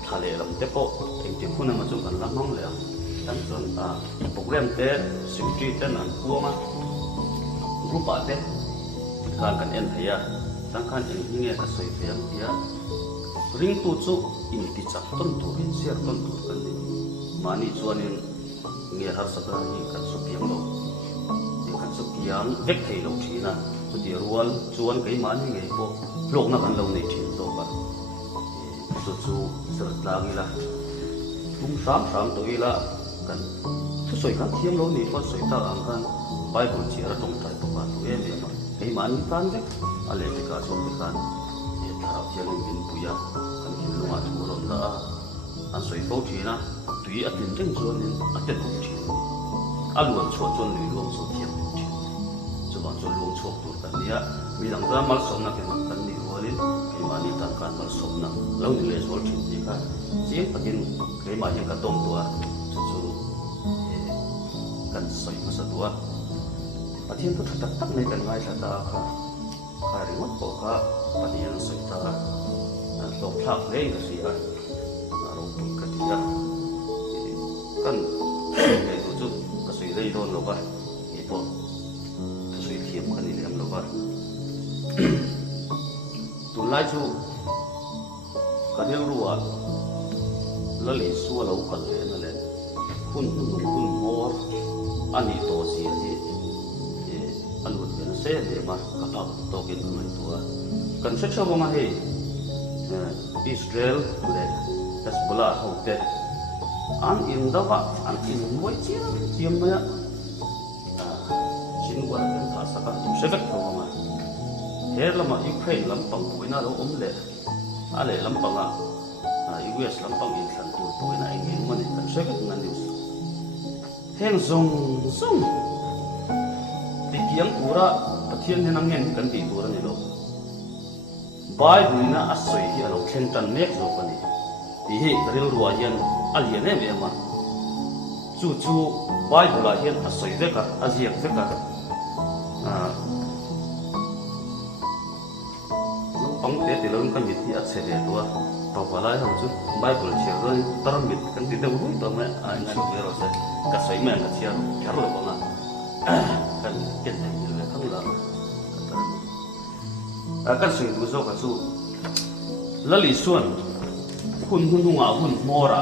thà lệ làm tép bộ, thành tiếp khuôn mà chúng ăn làm mong lẹ, ăn cho program tép, sinh trí tép ăn cua mà, group bạn tép, kan en thấy à, tăng kan en nghe cái sấy tép ya, ring tu chu in ti chak ton tu in share ton tu kan ni, mani chuan in nghe har sa ra hi kan su piang lo ni kan su piang vek thei lo thina chu ti rual chuan kai man ni ngei po lok na kan lo nei thin to ba chu sar tlang ila tum sam to ila kan thu soi kan thiam lo ni po soi ta ang kan bai kon chi ra tong tai to ba tu em ma kai man ni tan vek ale ti ka so ti kan ye thara thiam in puya kan kin lo ma thu ron da an soi to thina tùy ở tiền tranh chuan nên ở tiền cũng chịu, ăn luôn chuột chuan lười luôn số tiền cũng chịu, cho bạn chuan luôn chuột tuột cái này, vì rằng ra mal sống na cái mặt cái này rồi nên cái mà đi tan can mal sống na, lâu đi lấy số chịu gì cả, chỉ phải cái mà những cái tôm tua, cho cái sợi mà sợi tua, ở thiên tôi thật tắc này cái ngay là ta khai đi mất bộ cả, ở thiên sợi ta, lột thạc đấy là gì à, lột cái gì à. Kan cái tổ chức cái suy dây đồn lâu ba, cái bộ cái suy thiệp cái này làm lâu ba, tụi lái chú cái điều ruột là lấy xua lâu cái này là hun mor anh đi tổ gì an hut ben se de ma ka phak to kin ngai tua kan se chawa ma he Israel le Hezbollah hote an in dawa an in moi chiam ma sin wa den tha saka se vek tho ma he lama Ukraine lampang puina lo le ale lampanga US lampang in than tur puina in mani kan se vek na news heng zong tikiang pura pathian henang hen kan ti pura ni lo Bible na asoi hi alo khentan mek zo pani ti hi ril ruwa hian alian em ema chu Bible la hian asoi veka aziak veka pang te ti lon kan mit hi a chele tua to palai ho chu Bible chhe ro tar mit kan ti de ru to me a na ro ro se ka sai me ka chia kar lo banga kan ken ni le khang la kan sui du zo ka chu lali suan hun nga hun mora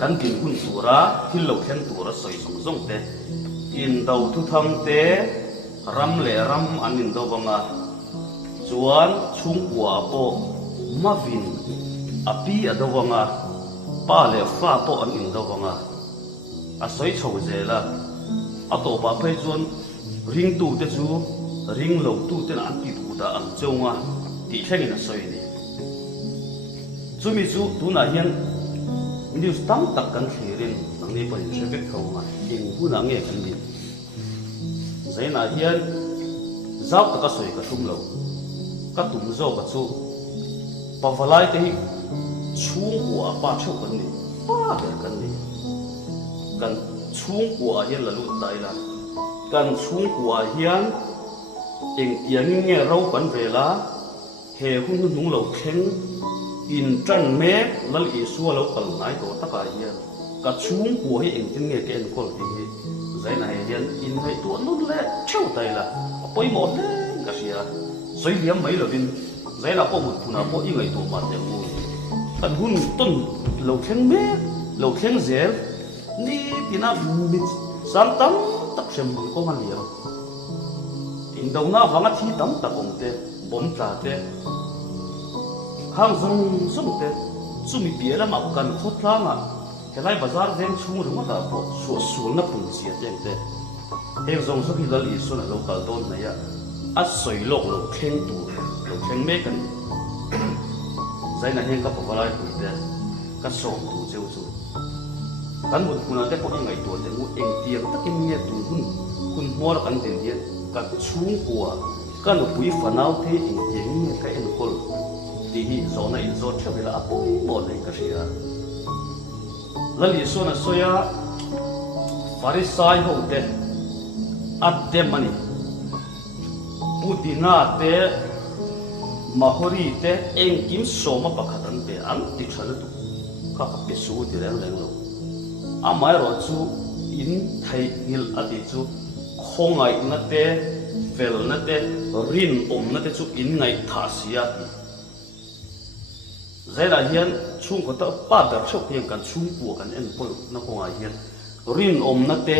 kan kin hun tura thil lo khen tura soi sum zong te in dau thu thang te ram le ram an in do banga chuan chung kwa po mavin api adawanga pa le fa po an in do banga a soi chho zela a to pa phei chuan ring tu te chu ring lo tu ten an ti tu da ang chonga ti thlengin a soi ni chumi chu tuna hian news tam tak kan thlirin ang ni panin shebek khawma in huna nge kan ni zaina hian zau taka soi ka thum lo ka tum zo ka chu pavalai te hi chung wa pa thau kan ni pa ber kan ni kan chung wa hian la lu tai la kan chung wa hian eng tiang nge ro kan vela he hun nu lo khen in tran me lal i su lo pal nai to taka hian ka chung ku hi eng tin nge ken kol ti hi zaina hian in mai to nun le theu tai la poi mo le ka sia soi liam mai lo bin zaina po mut puna po i ngai to ma te mu kan hun ton lo khen me lo khen zel ni pina mi sam tam tak sem ko ma liam in dau na wanga thi tam ta ong te bom ta te hang zung te chumi piela ma kan khotlanga helai bazar veng chung ru ta po so na pun sia teng te he zong so ki dal i so na local don na ya a soi lok lo khen tu lo khen me kan zaina hen ka pawalai tu te ka so tu cheu chu kan mun kuna te ko ngai tu te mu eng tiang takin nge tu hun mor kan ten dia ka chung kwa kan pui fanau the ing tiang nge ka en kol ti hi zona in zo thevela apoi mo le ka sia lali so na soya farisai ho te at mani putina te mahori te engkim soma pakhatan te an ti thal tu ka ka pe su ti reng lo amai ro chu in thai ngil ati chu khongai na te fel na te rin na te chu in ngai tha sia ti zaira hian chung ko ta pa dar chok tiang kan chung pu kan en pol na ko ngai hian rin na te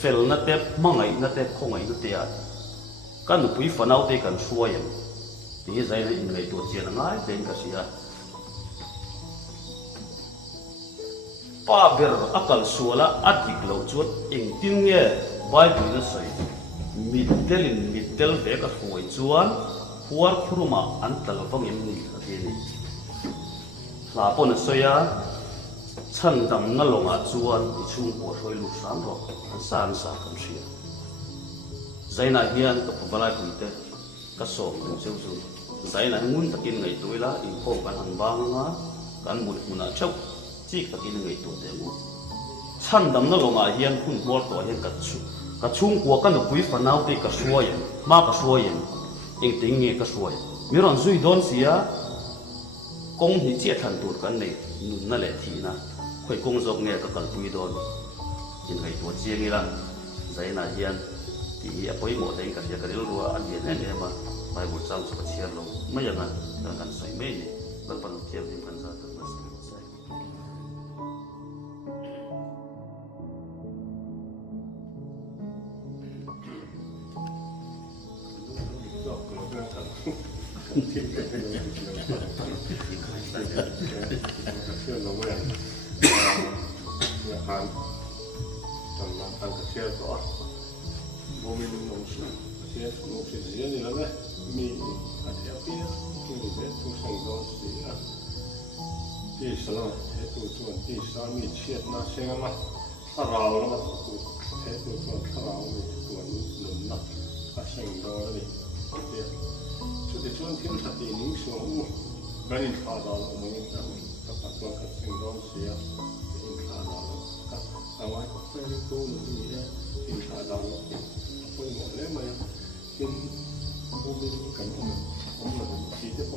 fel na te mangai na te khongai na te a kan pui fanau te kan suayam ti zaira in ngai to chian ngai ten ka sia pa ber akal suala adik lo chuat eng tin nge bai pui na sai middel ve ka huai chuan huar khuruma an tal wangin ni atini la pon soya chan dam na longa chuan i chung ko hroi lu sam ro san sa kan sia zaina hian ka pabalai puite ka som lu cheu chu zaina ngun takin ngai tuila in khom kan han banga kan mut muna chau chi takin ngai tu te mu chan dam na longa hian hun mor to hian ka chung ko kan pui fanau te ka suaya ma ka suaya eng ting nge ka suaya miron zui don sia kong ni chia than tur kan nei nun na le thi na khoi kong jok nge ka kal pui don in ngai to chiang ila zaina hian ti apoi mo dei ka sia ka ril ruwa an hian ne ma mai bu chang chu ka chiar lo mai yana kan sai mai ni bal pan thiam dim kan za ta mas sai เชื่อเราเมื่อหารจำนวนอันเชื่อต่อโมมีนงสุเชื่อโมเสียนี่แล้วเนี่ยมีอันเดียวที่ที่นี่เป็นทุกสิ่งโดนเสียที่สลายเหตุส่วนที่สามีเชื่อมาเชื่อมาถ้าเราแล้วมันเหตุส่วนถ้าเราส่วนหนุนนะถ้าสิ่งโดนนี่เดียวชุดที่ส่วนที่มันตัดนิ้วส่วนก็อินทาดาลมันยังถ้าตัดตัวกับสิ่งโดนเสียอินทาดาลเอาไว้ก็ไม่ได้ตู้หนึ่งที่นี่อินทาดาลพอหมดแล้วมันเป็นโมบิลกันผมเหมือนที่จะไป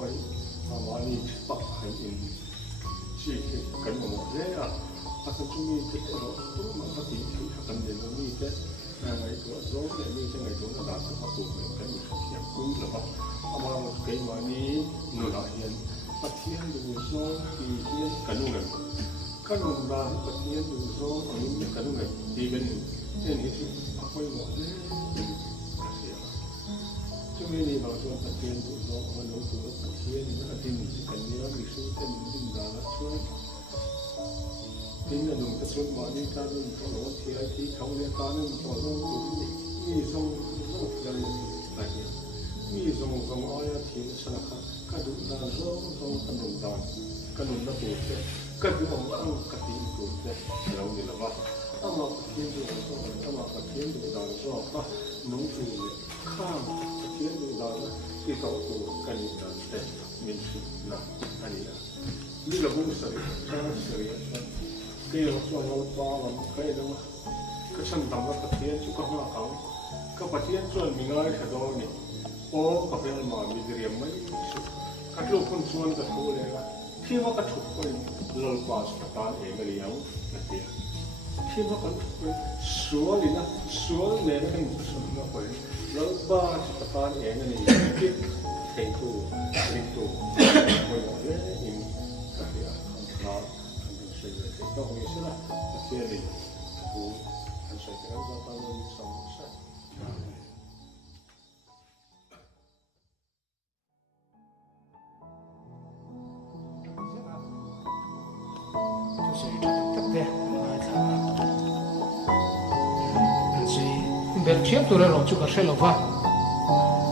เอาไว้นี่ปักให้อินที่กันหมดแล้วถ้าคุณมีเจ้าตัวมันก็ตีที่กันเดี๋ยวมีเจ้าไอ้ตัวโซ่เนี่ยมีเจ้าไอ้ตัวระดับที่เขาตัวเหมือนกันอย่างกุ้งหรือเปล่าเอามาหมดเกยวันนี้หนูหล่อเห็นปะเทียนดูโซ่ที่กันนู่นเลยกันนู่นบ้านปะเทียนดูโซ่อันนี้กันนู่นเลยดีเป็นเนี่ยนี่ที่เอาไปหมดเลยช่วงนี้เราชวนปะเทียนดูโซ่มันลงตัวปะเทียนอาทิตย์นี้กันเนี้ยมีสู้เต้นดิ้นดาละช่วยทิ้งหนุ่มกระสุนมาดิ้นการนุ่มตัวรถที่ไอที่เขาเรียกการนุ่มตัวรถมีทรงโลกใจอะไรเนี่ยมีทรงอ้อยที่สลักกระดูกดาวทรงขนมดาวขนมระเบิดเนี่ยกระดูกของกระดิ่งตัวเนี่ยเราเนี่ยละว่าถ้ามาเทียนดูโซ่ถ้ามาเทียนดูดาวโซ่ก็นุ่งจูเนี่ยข้ามเทียนดูดาวที่เขาตัวกันอยู่นั่นแต่มีสุดนะอันนี้นะนี่เราพูดสิถ้าสิเกี่ยวกับเราบ้าเราเคยแล้วก็ฉันทำว่าปะเทียนชุกข้าวเขาก็ปะเทียนส่วนมีน้อยขดอนนี่โอ้กับเรื่องมามีเรียมไม่สุดกัดลูกคนส่วนกับผู้เลยว่าที่ว่ากระถุกไปเรากว่าสตาร์เองเลี้ยงนะเดียที่ว่ากระถุกไปสวนนี่นะสวนเนี่ยให้สวนมาไปเราบ้าสตาร์เองนี่คิดเห็นตัวเห็นตัวไม่หมดเลยอินกับเดียคำท้าก็คงจะละเทียรีผู้อันใส่กระดาษตามวันสองสัปดาห์เบลเชียมตัวเราจุกกระเชลว่า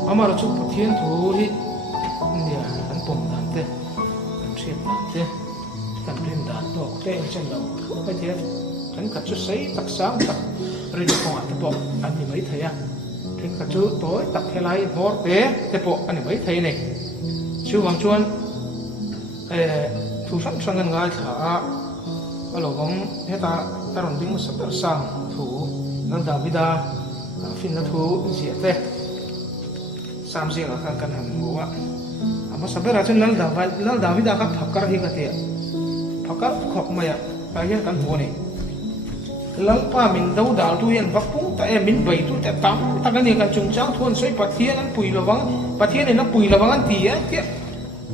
อามาเราจุกเทียนตัวที่เนี่ยอันปมดันเตะอันเชียมดันเตะกันเล่นด่านตัวเต้นเช่นเราไปเทียนฉันกัดชุดใส่ตักสามตักเรื่องของอันตัวอันนี้ไม่เทียนถึงกัดชุดตัวตักเทไลบอร์เป๊ะแต่ปกอันนี้ไม่เทียนเนี่ยชื่อวังชวนถูกสั่งสั่งกันง่ายขาเราของเฮตาตารอนดิ้งมุสบัดสั่งถูนั่งดาวิดาฟินนัทูเสียเต้สามเสียงอากันหันหัวอามาสับเบอร์จนนั่งดาวิดาครับพักการฮิกเตียพักการขอบมาไปเห็นกันหัวนี่หลังป้ามินดาวดาวทุเรียนวักปุ้งแต่มินใบทุแต่ตั้มตะกันนี่กันจุงจ้างทวนใส่ปัทเทียนนั้นปุ๋ยระวังปัทเทียนนี่นับปุ๋ยระวังอันตีเตี้ย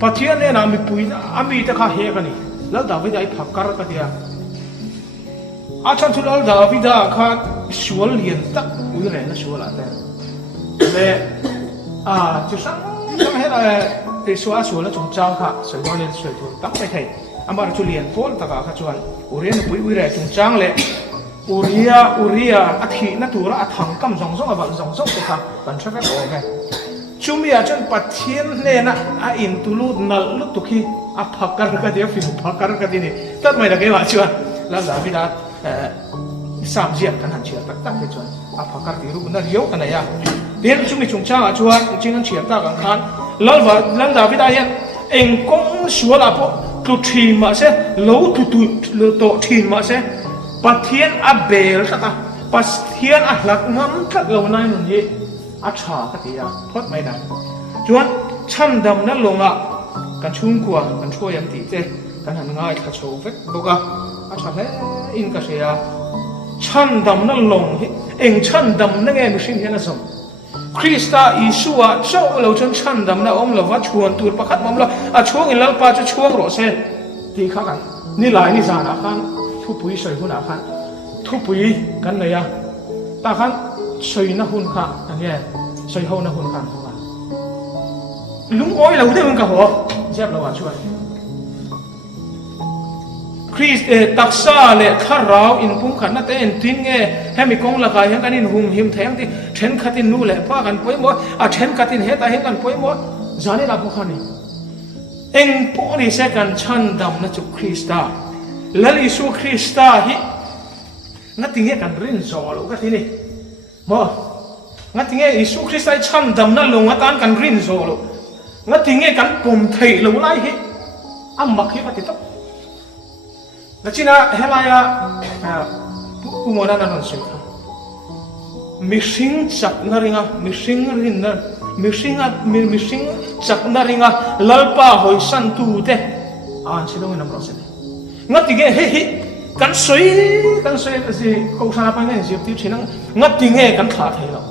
ปัทเทียนนี่นามีปุ๋ยอามีตะข้าเฮกันนี่แล้วดาวิดาพักการกันเตียอาจารย์ทุลดาวิดาข้าชัวร์เลียนตักอุ้ยเรนชัวร์ละแต่จุดสั่งต้องให้เราชัวร์แล้วจุงจ้างข้าสวยตัวเลียนสวยตัวตั้งไปไทยอามาจุเลียนโฟลตะข้าชวนอุเรียนปุ๋ยอุ้ยเรนจุงจ้างเลยอุเรียอาทิตย์นั่นตัวละถังกำสองอ่ะบังสองตัวค่ะบันเชื่อกันโอเคชุมีอาจารย์ปัทเทียนเลยนะอินตุลูนัลลุตุกีพักการกันเดียวฟิลพักการกันดีนี่ตัดไม่ได้แค่ว่าชวนแล้วดาวิดาสามเจียกันหันเชียร์ตักๆเลยชวนพักการที่รู้นั่นเยอะกันไหนอ่ะเดี๋ยวชุมีชงช่างชวนจริงๆนั่นเชียร์ตักกันขันแล้วดาวิดาเนี่ยเองกงชัวร์ละพอตุทีมาเสลูตุทีมาเสปัทเทียนอับเบลสักอ่ะปัทเทียนอัหลักน้ำทักเราในนั่นยี่อัชากันที่อ่ะทอดไม่ได้ชวนช่ำดำนั่นลงอ่ะกันชุ่มกว่ากันช่วยยันตีเจกันหันง่ายขัดโชว์เฟกบอกอ่ะอาชาเล่อินกัสเซียช่ำดำนั่นลงเองช่ำดำนั่นเองไม่ใช่เห็นนะสมคริสต์อิสุวะเจ้าเราจนช่ำดำนั่นอมเราว่าชวนตัวประคัดมั่มเราช่วงอินลัลปาจะช่วงรอเซตีข้ากันนี่หลายนี่สารอาคันทุบปุยใส่หุ่นอาคันทุบปุยกันเลยอ่ะตาคันใส่หน้าหุ่นข้าอันนี้ใส่หัวหน้าหุ่นข้า ลุงอ้อยเราได้มึงกับหัวเจ็บเราช่วยคริสตักซาเลข้าราวอินพุ่งขันนั่นแต่อินทิ้งเงี้ยให้มีกองละกายเห็นกันอินหุ่มหิมแทงที่เทนขัดอินนู่นแหละป้ากันป่วยหมดเทนขัดอินเฮตาเห็นกันป่วยหมดจานี่รับพวกนี้เอ็งพวกนี้เสกันชันดำนั่นจุคริสตาแล้วอิสุคริสตาฮิงั้นทิ้งเงี้ยกันรินโซลูกที่นี่มั้งงั้นทิ้งเงี้ยอิสุคริสตาชันดำนั่นลงงั้นตานกันรินโซลูงั้นทิ้งเงี้ยกันปุ่มไทยลงไล่ฮิอัมบักฮิปฏิทับแล้วจีน่าเฮลายาผู้มอนันนั่นสิครับมิสิงจักนาริงะมิสิงรินนะมิสิงจักนาริงะลัลปะหอยสันตูเตอ่านเชื่อมันน้ำร้อนเสร็จงั้นทิ้งเฮ้ยกันสวยสิเขาสารพัดเนี่ยสิบที่ชิ้นนั้นงั้นทิ้งกันขาดให้เรา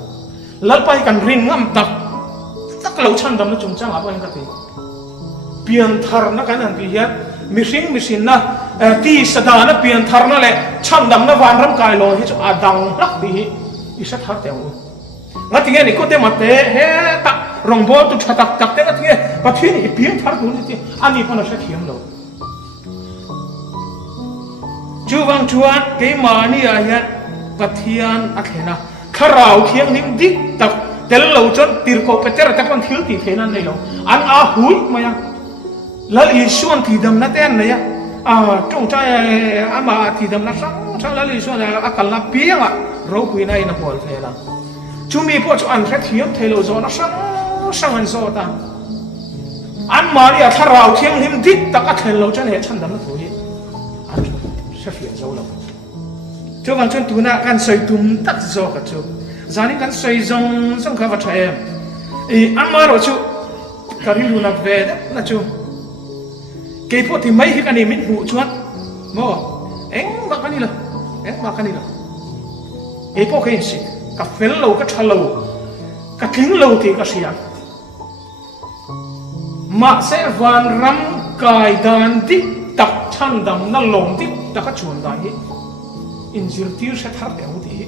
ลัลปะกันรินงั้นตักเราชันดำแล้วจงจ้างอะไรกันทีเปลี่ยนทาร์นักกันนั่นพี่ยัดมิสิงนะที่สถานะเปลี่ยนทาร์นั่นแหละชันดำนะวันรำกายลอยให้เจ้าอาดังรักดีอิสระทัดเดียวงั้นทิ้งนี่ก็เต็มมาเตะเฮ้ตักรองบอลตุกตักเตะงั้นทิ้งปัจจุบันนี้เปลี่ยนทาร์ดูนี่อันนี้พอเราใช้เทียมเราจูวังจวนเกมานี่อะไรปัจจุบันอะไรนะข้าราวเขียงนิ่มดิตักแต่เราจนตีรโคเปเตอร์แต่คนทิ้งตีเทนันเลยเราอันอาหุยมายังแล้วอีส่วนที่ดำนั่นเองเนี่ยจงใจอามาที่ดำนั่นสั่งแล้วอีส่วนอาการลับเพียงเราคุยในนับวันเทละจุมีพวกอันแค่เทียมเทโลโซนะสั่งอันโซตาอันมาเนี่ยถ้าเราเที่ยงหิมดิตะกัดเทโลจนเห็นฉันดำนั่นถุยอันเสียโซเราจูวันจนตัวน่ะกันใส่ตุ่มตัดโซกันจูจานี่กันใส่ซงข้าวผัดอันมาเราจูการิรุนักเวดนะจูเกี่ยวกับที่ไม่ให้กันนี่มินหูชวนมั้งเอ็งมากันนี่ละเกี่ยวกับเองสิกับเฟลโลกับทัลโลกับทิ้งโลที่กับเสียมาเสวันรำกายดันดิตักชันดำนั่งลงดิตักชวนได้อินจิรติวเสถาเดียวที่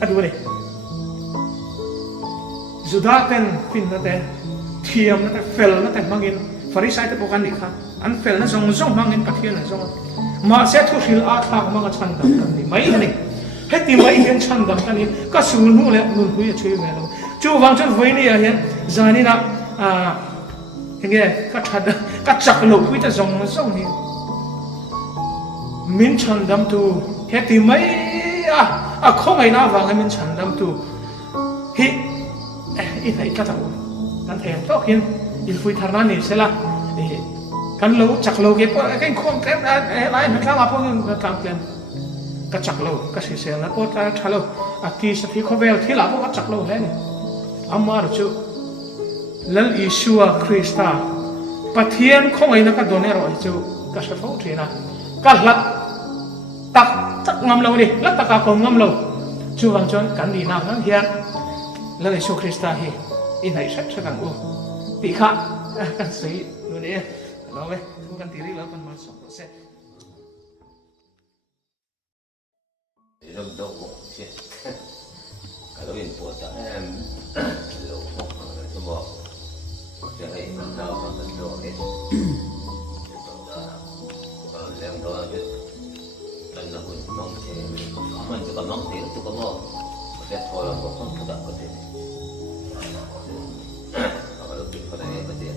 อะดูเลยจุดาเต็นฟินนั่นแต่เทียมนั่นแต่เฟลนั่นแต่มังอินฟาริสัยแต่พวกกันนี่ค่ะอันเฟลนั่นส่งมังอินปัทเทียนนั่นส่งมาเสทุสิลอาทากมังชันดำกันนี่ไม่กันนี่เฮติไม่เห็นชันดำกันนี่ก็สูญหูเลยนุ่นหูจะช่วยแม่เราจู่วังจนไว้นี่เห็นจานี่นะเห็นไงก็จักโลกวิจารณ์ส่งนี่มินชันดำตูเฮติไม่คงไอ้น้าวังให้มินชันดำตูฮิอีไหนก็จะนั่นแทนก็เห็นอินฟุยทาร์นี่เสร็จละกันโลจักโลเก็บกันคงเก็บอะไรนั่นข้าวมาพวกนั้นกลางเต็มก็จักโลก็เสียแล้วพอถ้าเราที่สถิตเขาเวลที่หลังพวกก็จักโลแล้วนี่อามาร์จูแล้วอิสุอาคริสต์ปะเทียนคงไอ้นักโดนเนอร์จูก็เสฟ้าทีนะก็ลัดตักงามเราดิลัดตักกงามเราจูวังจนกันดีนักนั่นเฮียแล้วอิสุคริสต์เฮอินไหนชัดชัดกันกูตีข้ากันสีดูดิเราไหมทุกกันตีรีแล้วกันมา2%rum đâu cũng chứ cái đó bên của ta em lâu không có cái bộ cho nên mình đâu có mình đồ hết còn làm đó biết mình là mình mong thì mình chỉ còn mong thì tôi có mong để thôi là không có được có thể ở lúc đi vào đây có tiền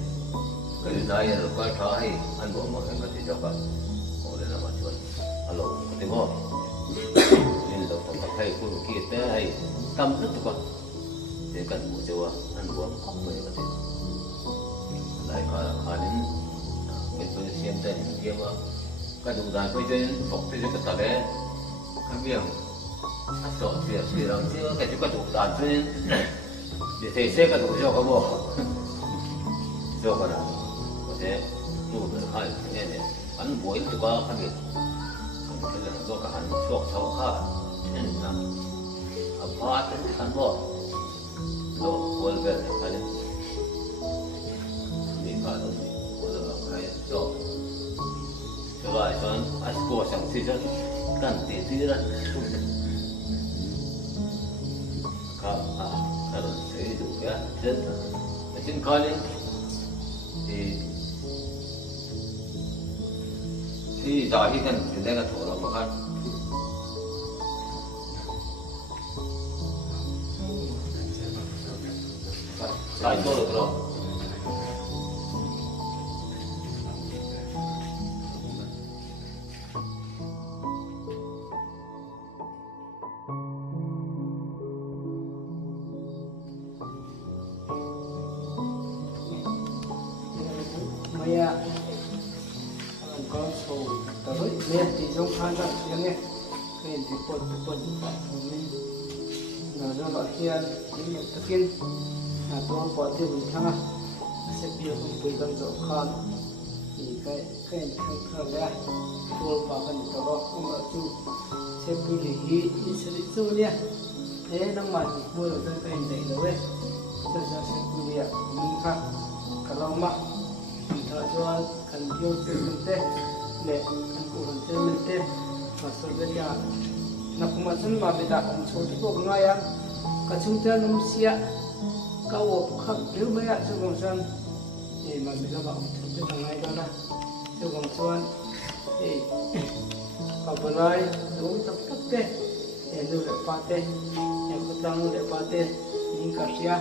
cái này là coi thấy anh bộ mà anh có thể cho bạn ngồi để làm mà chuẩn alo có tiếng không nên là phải thầy cô kia tới hay tâm rất là con để cần một chỗ ăn uống không phải có thể lại có đến cái tôi xem tên kia mà cái đồ đàn bây giờ phục thì cái tờ bé cái miệng ăn sọ thì làm chứ cái chỗ cái đồ đàn cho nên để thầy sẽ cái đồ cho các bộ cho cái nào có thể đủ để hai cái này ăn muối thì có khác biệt cái là do cả ăn sọ sau khác nên là apa itu kan bo lo buat kan ni kalau ni boleh kayak so coba kan aku yang sih kan tidak kalau saya itu ya jadi xin coi đi thì giờ thì cần chuyển sang cái thổ là khó khăn tại tôi được rồi mày à con số tới liền thì trong phan ra chuyện này cái thì bột mình là do loại hiền những người thực hiện là tôi có tiêu mình thăng sẽ biểu cũng với con dấu khan thì cái thường ra tôi bảo cần có đó không ở chú sẽ quy định ý sẽ định chú nha thế đang mà thì mua được cái này rồi đấy tôi sẽ quy định mình khác cả lòng mà thợ cho cần tiêu tiền mình tê để cần cụ cần tiền mình tê mà sau đây là nó cũng mà chân mà bị đặt ông số thì cũng ngay á cả chúng ta nông xia cao ốp khắp nếu mấy ạ cho công dân thì mà bị nó bảo chúng ta thằng ngay đó là cho công dân thì vào bữa nay đúng tập tập tê để nuôi để pa tê để có tăng nuôi để pa tê những cả xia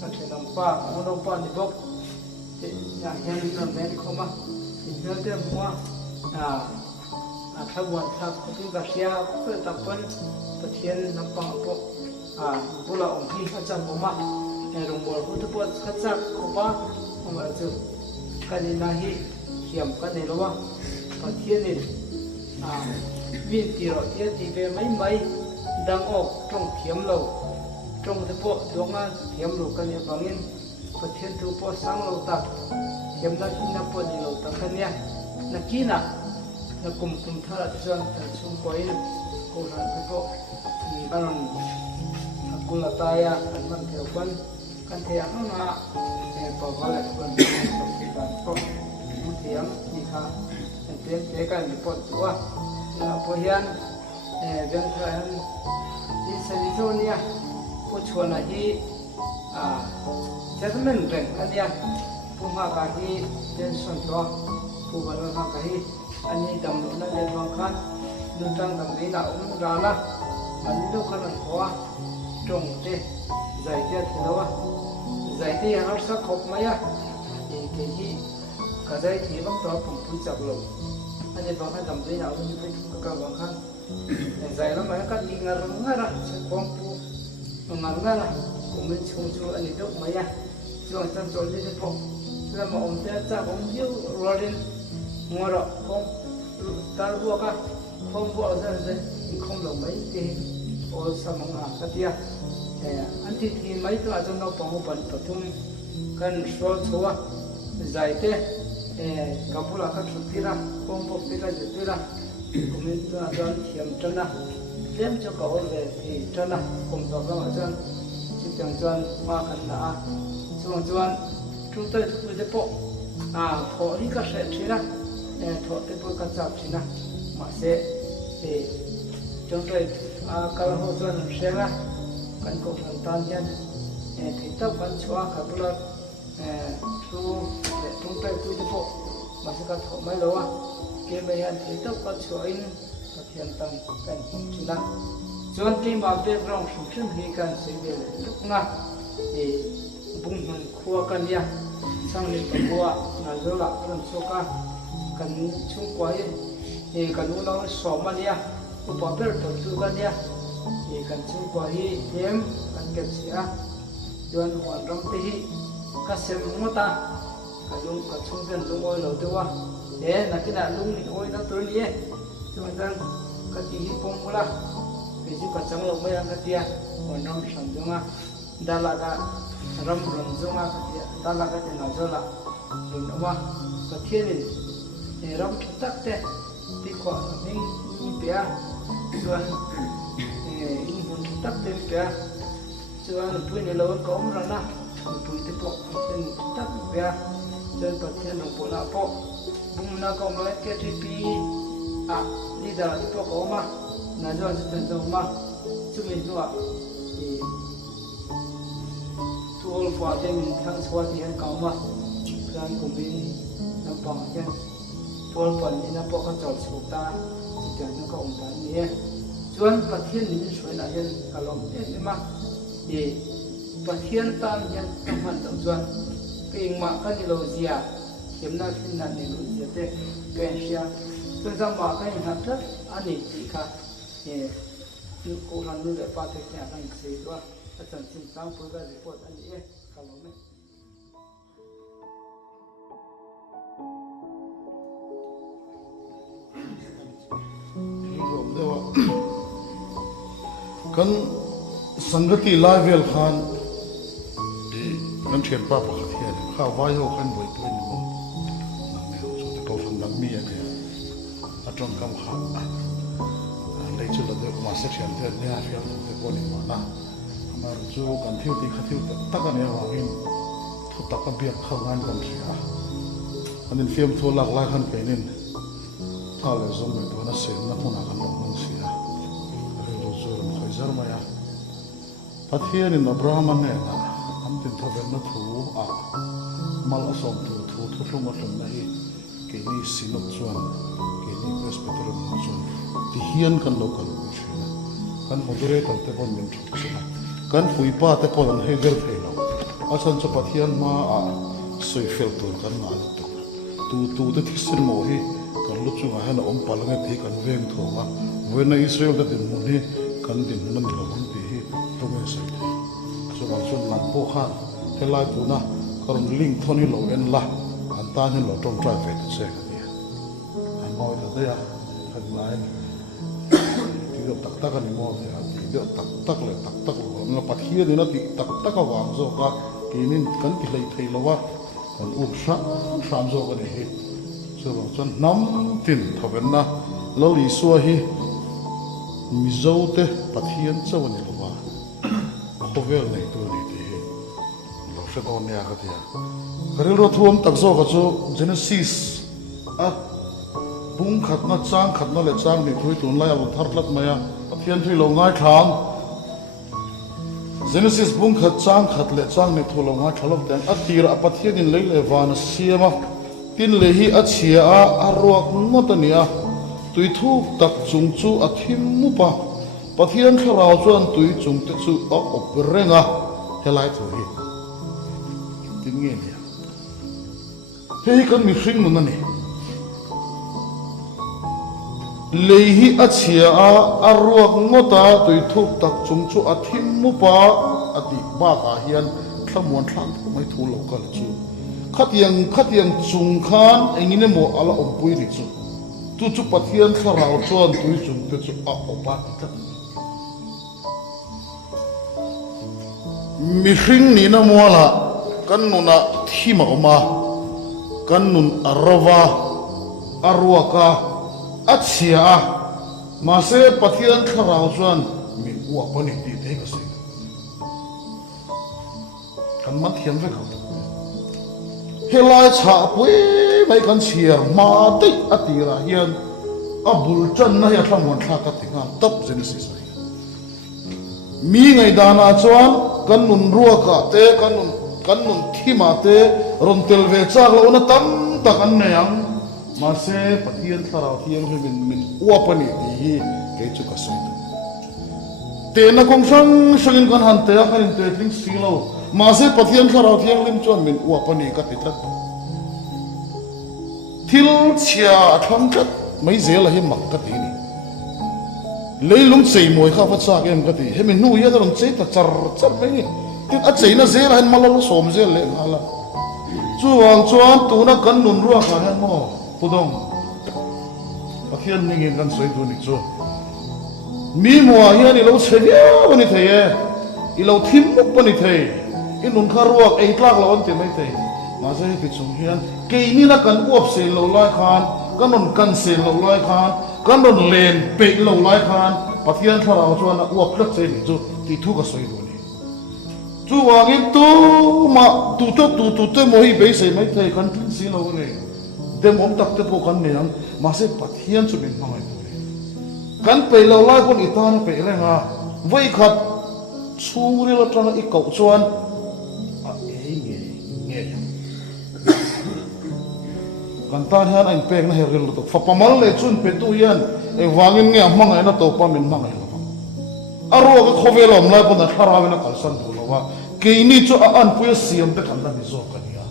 các thể làm pa ông nông pa thì bốc thì nhà hiện làm bên không mà thì nhớ thêm muaถ้าวันถ้าคุณกับเสียก็ตับเป็นประเทศน้ำปังพวกบุรุษองค์ที่อาจารย์ผมมาในโรงเรียนพุทธปวดขัดจักขบ้าผมอาจจะกันในนาฮีเขียมกันในรั้วประเทศนี้วินตีเราเทียตีไปไม่ดังออกตรงเขียมเราตรงที่พวกดวงงานเขียมเรากันในบางอินประเทศทุกพวกสังเราตักเขียมนักที่นับปวดเราตักกันเนี่ยนักกินนักกุมท่าที่ส่วนแต่ช่วงก่อนกูรันที่พวกอันนั้นกุลตายอันมันเที่ยวกันเที่ยงนั่นนะพอเขาเลยคนที่สมบูรณ์ก็มุเที่ยงนี่ค่ะเตี้ยเตี้ยกันมีปวดตัวพอเห็นเรื่องเธอที่สนิทโซเนี่ยผู้ชวนอะไรจะทำเป็นเรื่องอันเนี้ยผู้มาการที่เป็นส่วนตัวผู้บริหารการที่อันนี้ดำรงนั่นเองบางครั้งนุ่งตั้งดำดีน่ะอุ้มราละอันนี้ลูกขนาดหัวตรงเตะใจเตะถือว่าใจเตะยังสักขบไหมอ่ะที่ที่กระใจที่บางตัวผมพูดจับลงอันนี้บางครั้งดำดีน่ะอุ้มไปทุกกระบางครั้งใจแล้วมันก็ยิงงานละใช้ความปูงานละผมเป็นชงชูอันนี้ลูกไหมอ่ะช่วงสั้นโจรที่จะพบแล้วมาอมเตะจับอมยิ้วรอเล่นงัวเราคงตาบัวก็คงบัวจะคงหลงไม่ดีโอ้สมองก็เดียอันที่ที่ไม่ตัวจนเราปองปันประทุมกันสวดชัวใจเตะกับบุรุษก็สุดที่ละคงพบที่ละจุดที่ละผมมีตัวจนเขียมจนนะเลี้ยงจะก่อเลยที่จนนะผมตอบแล้วจนจิตจังจนมาขันนะช่วงจนทุกตัวทุกจะปกพอที่ก็เสร็จทีละถอดไปพวกกันจับสินะมาเสะจงใจกำลังหัวจนเสียละกันกบน้ำตาลยันที่ต้องกันชัวขับรถชูจงใจคุยจะพวกมาสกัดถอดไม่รู้ว่าเกมไปยันที่ต้องกันชัวอินประเทียนตังกันสินะจนที่มาเป็นรองสุดซึ่งมีการเสียเวลลุกนะบุ้งมันคัวกันเนี่ยช่างเลี้ยงตัวน่าจะละเรื่องโซกากันชุ่มกว่ากันนู้นเราสอบมาเนี่ยอุปกรณ์ตัวตัวกันเนี่ยกันชุ่มกว่าเยี่ยมกันเก็บเสียจนหัวร้องตีก็เสียงมุตากันลุงกันชุ่มเป็นลุงโอยเราตัวนักกีฬาลุงนี่โอยนักตัวนี้จนนั้นกันตีปงมุละเป็นจุดกันจังเราไม่ยังกันเดียหัวน้องสันจุงอ่ะดาลาการำรุนจุงอ่ะกันเดียดาลากาเจนาจละลุงน้ว่ากันเทียนรำชุดตักเตะที่ขวานี่เปียส่วนนี่หุ่นตักเตะเปียส่วนปุยในโลกก็มรณะปุยที่ปกเป็นตักเปียจนประเทศหลวงปู่นาปกบุ้มนาก็มาเกิดที่ปีนี่ดาที่ปกออกมาน่าจะเป็นตัวมาจุ่มตัวตัว tuol fa te min thang chwa ti han kauma kan kumin lampang hian tuol pan ni na po ka chol chhuta ti kan ka umpa ni chuan pathian ni shoi na hian kalom ema e pathian tan hian kaman tam chuan king ma kan ni lo zia kemna thin na ni lo zia te ken sia chuan jang ma kan ha thlat ani ti kha e ko han nu le pa te kya kan sei do a chan chin sang pu ga report ani e kalom me kan sangati level khan di kan thian pa pa khathian kha vai ho kan boi tu ni mo nang ne so te ko fan dak mi ane atong kam kha lei chu la de ma section te ne a fiam te ko ni ma na amar chu kan thiu ti khathiu ta ka ne wa in thu ta ka biak kha ngan kan ria anin fiam thu lak la khan pe nin tha le zom me to na se na phuna kan lo mang sia Zarmaya Pathian in Abraham and Nena, Ampin Taverna Thu, Malasom to Rumatum Nahi, Kini Sinopsuan, Kini Presbyterian Muzun, the Hian can local mission, can moderate and Tepon Mintrixina, can Fuipa Tepon and Hegel Pelo, Asan Chapatian Ma, so you felt to Kanal to the Tissin Mohi, can look to a hand on Parliament, he can vent Toma, when Israel that in Muni. Kan din man lo hon pi hi to me sai so bang chun nan po khan helai tu na karon link thoni lo en la an ta hin lo tong trai ve che ka ni an moi da ya kan lai ti do tak tak ani mo ya ti do tak lo na pathia ni na ti tak tak ka wang zo ka kinin kan ti lei thei lo wa kon u sham zo ka ni hi so bang chun nam tin thoben na lo li suwa hi Mizote Pathian Chawani Lova Khovel nei tu ni ti lo se don ya ka tia karil ro thuam tak zo ka chu Genesis a bung khat na le chang ni thui tun lai al thar lat maya Pathian thui lo ngai thang Genesis bung khat le chang ni thu lo ngai thalok ten a tir a Pathian in lei le van siama tin le hi a chia a ruak ngotania tui thu tak chung chu a thim mu pa pathian tharau chuan tui chung te chu a oprenga helai thu hi tin nge ni hei kan mi hring mun ani lei hi a chia a ruak ngota tui thu tak chung chu a thim mu pa ati ba ka hian thlamuan thlang mai thu lo kal chu khatiang chung khan engine mo ala ompui ni chu tu pathian tharau chuan tui chung te chu a opa ta mi hring ni na moala kan nuna thima oma kan nun arwa arwaka achia ma se pathian tharau chuan mi wa pani ti te ka se kan man thiam ve ka helai cha pui mai kan chiar ma te atira hian abul chan na ya thamon thla ka tinga top Genesis mi ngai dana chuan kan nun ruaka te kan nun thima te ron tel ve chak lo na tam tak an neyang ma se pathian tharau thiang min uapani ti hi ke chu ka sai te na kong sang kan han te kan te tling silo ma se pathian tharau thiang lim chuan min uapani ka ti thlat thil chia thlam chat mai zel hi mak ka ti ni leilung chei moi kha fa chak em ka ti hemi nu ya ron chei ta char mai ni tin a chei na zel han malol som zel le hala chuang chuan tu na kan nun ruwa kha han mo pudong pathian ning in kan soi tu ni chu mi mo hian i lo chhenia ani thei i lo thim muk pani thei in nun kha ruak ei tlak lo an ti mai thei ma se ti chung hian ke ni na kan uap se lo lai khan kan non kan se lo lai khan kan non len pe lo lai khan pathian tharau chuan a uap hlak chei ni chu ti thu ka soi du ni chu wangin tu ma tu te mo hi be se mai thei kan tin si lo ni dem om tak te po kan ne ang ma se pathian chu min mangai tu ni kan pe lo lai kon itan pe renga vai khat chung ri lo tang i kau chuan kan tan han anh pek na heril to fa pamal le chun pe tu yan e wangin nge mangai na to pa min mangai lo aro ka khovelom la pon tharawe na kalsan tu lo wa ke ni chu a an pu siam te kan na ni zo kan ya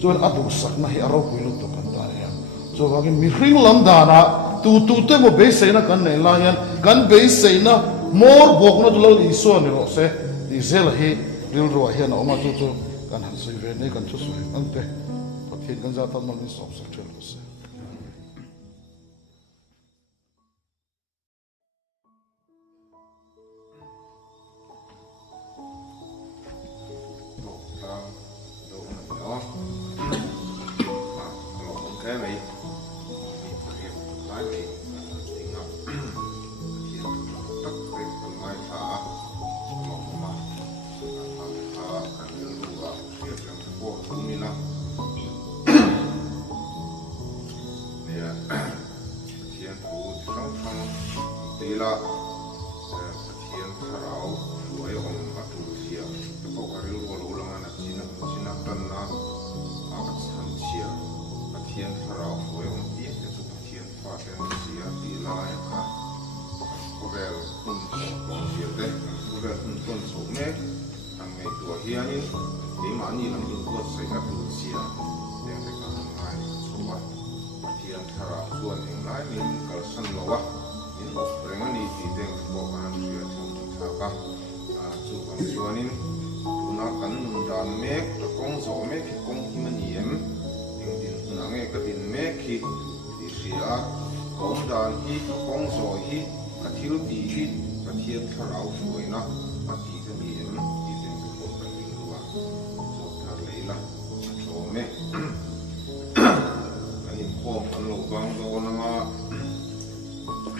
chun adu sak na hi aro pu lo to kan ta ya so wangin mi ring lam da na tu te mo be se na kan ne la yan kan be se na mor bok na lo li so ni ro se di zel hi ril ro hian a oma tu chu kan han sui ve nei kan chu sui an te pathin kan za tan mal ni sop sak thel se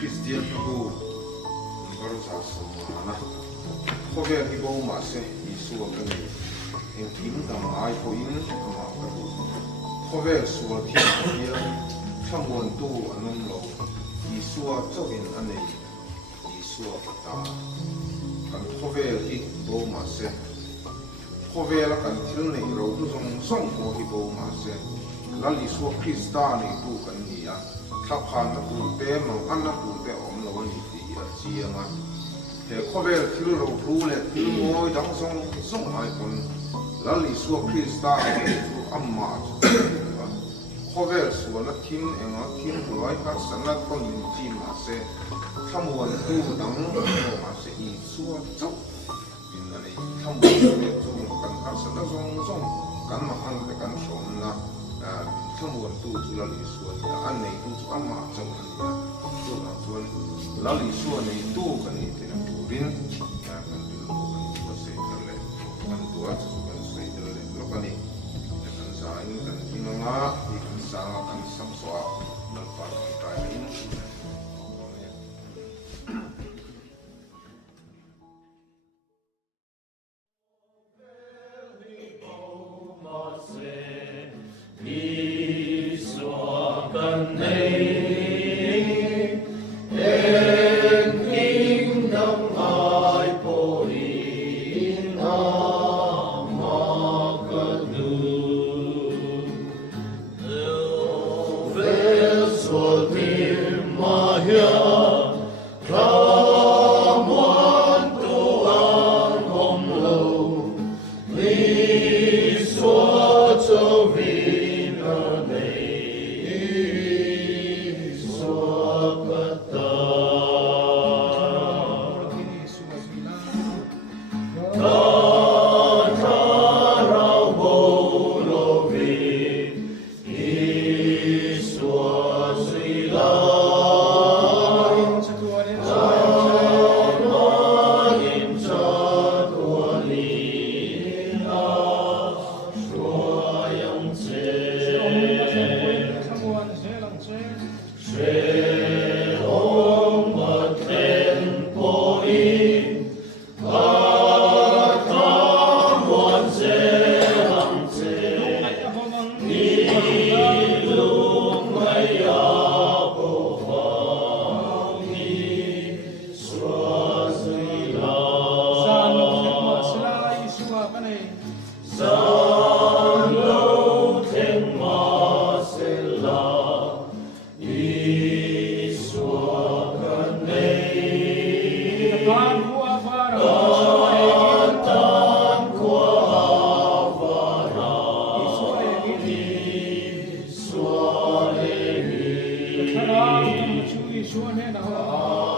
Christian tu baru satu mana, kau biar di bawah masih isu apa ni, yang tim sama ai poin sama apa tu, kau biar suatu dia, campur tu anun lo, isu jokin ane, isu apa kan kau biar di bawah masih, kau biar kan til ni lo tu song kau di bawah masih, lalu isu Kristen itu kan dia. Thaphan na tu te mang an na tu te om lo ni ti a chi anga he khovel thil ro thu le thil moi dang song ai kon la li su krista tu amma khovel su na thin enga thin roi ka sanat kon min chi ma se thamwan tu dang ma se i su chok in na nei thamwan tu kan ka sanat song kan ma hang te kan som na semua tu lalu suan aneh itu amat jangan ya tu nak suan lalu suan itu kan itu yang turin kan dulu kan selesai terleh kan tua kan selesai terleh lo kan ini kan saya ini kan inonga ikan sangat kan samsua dan parang kaya ini San lo theng ma se la Chúa nè nào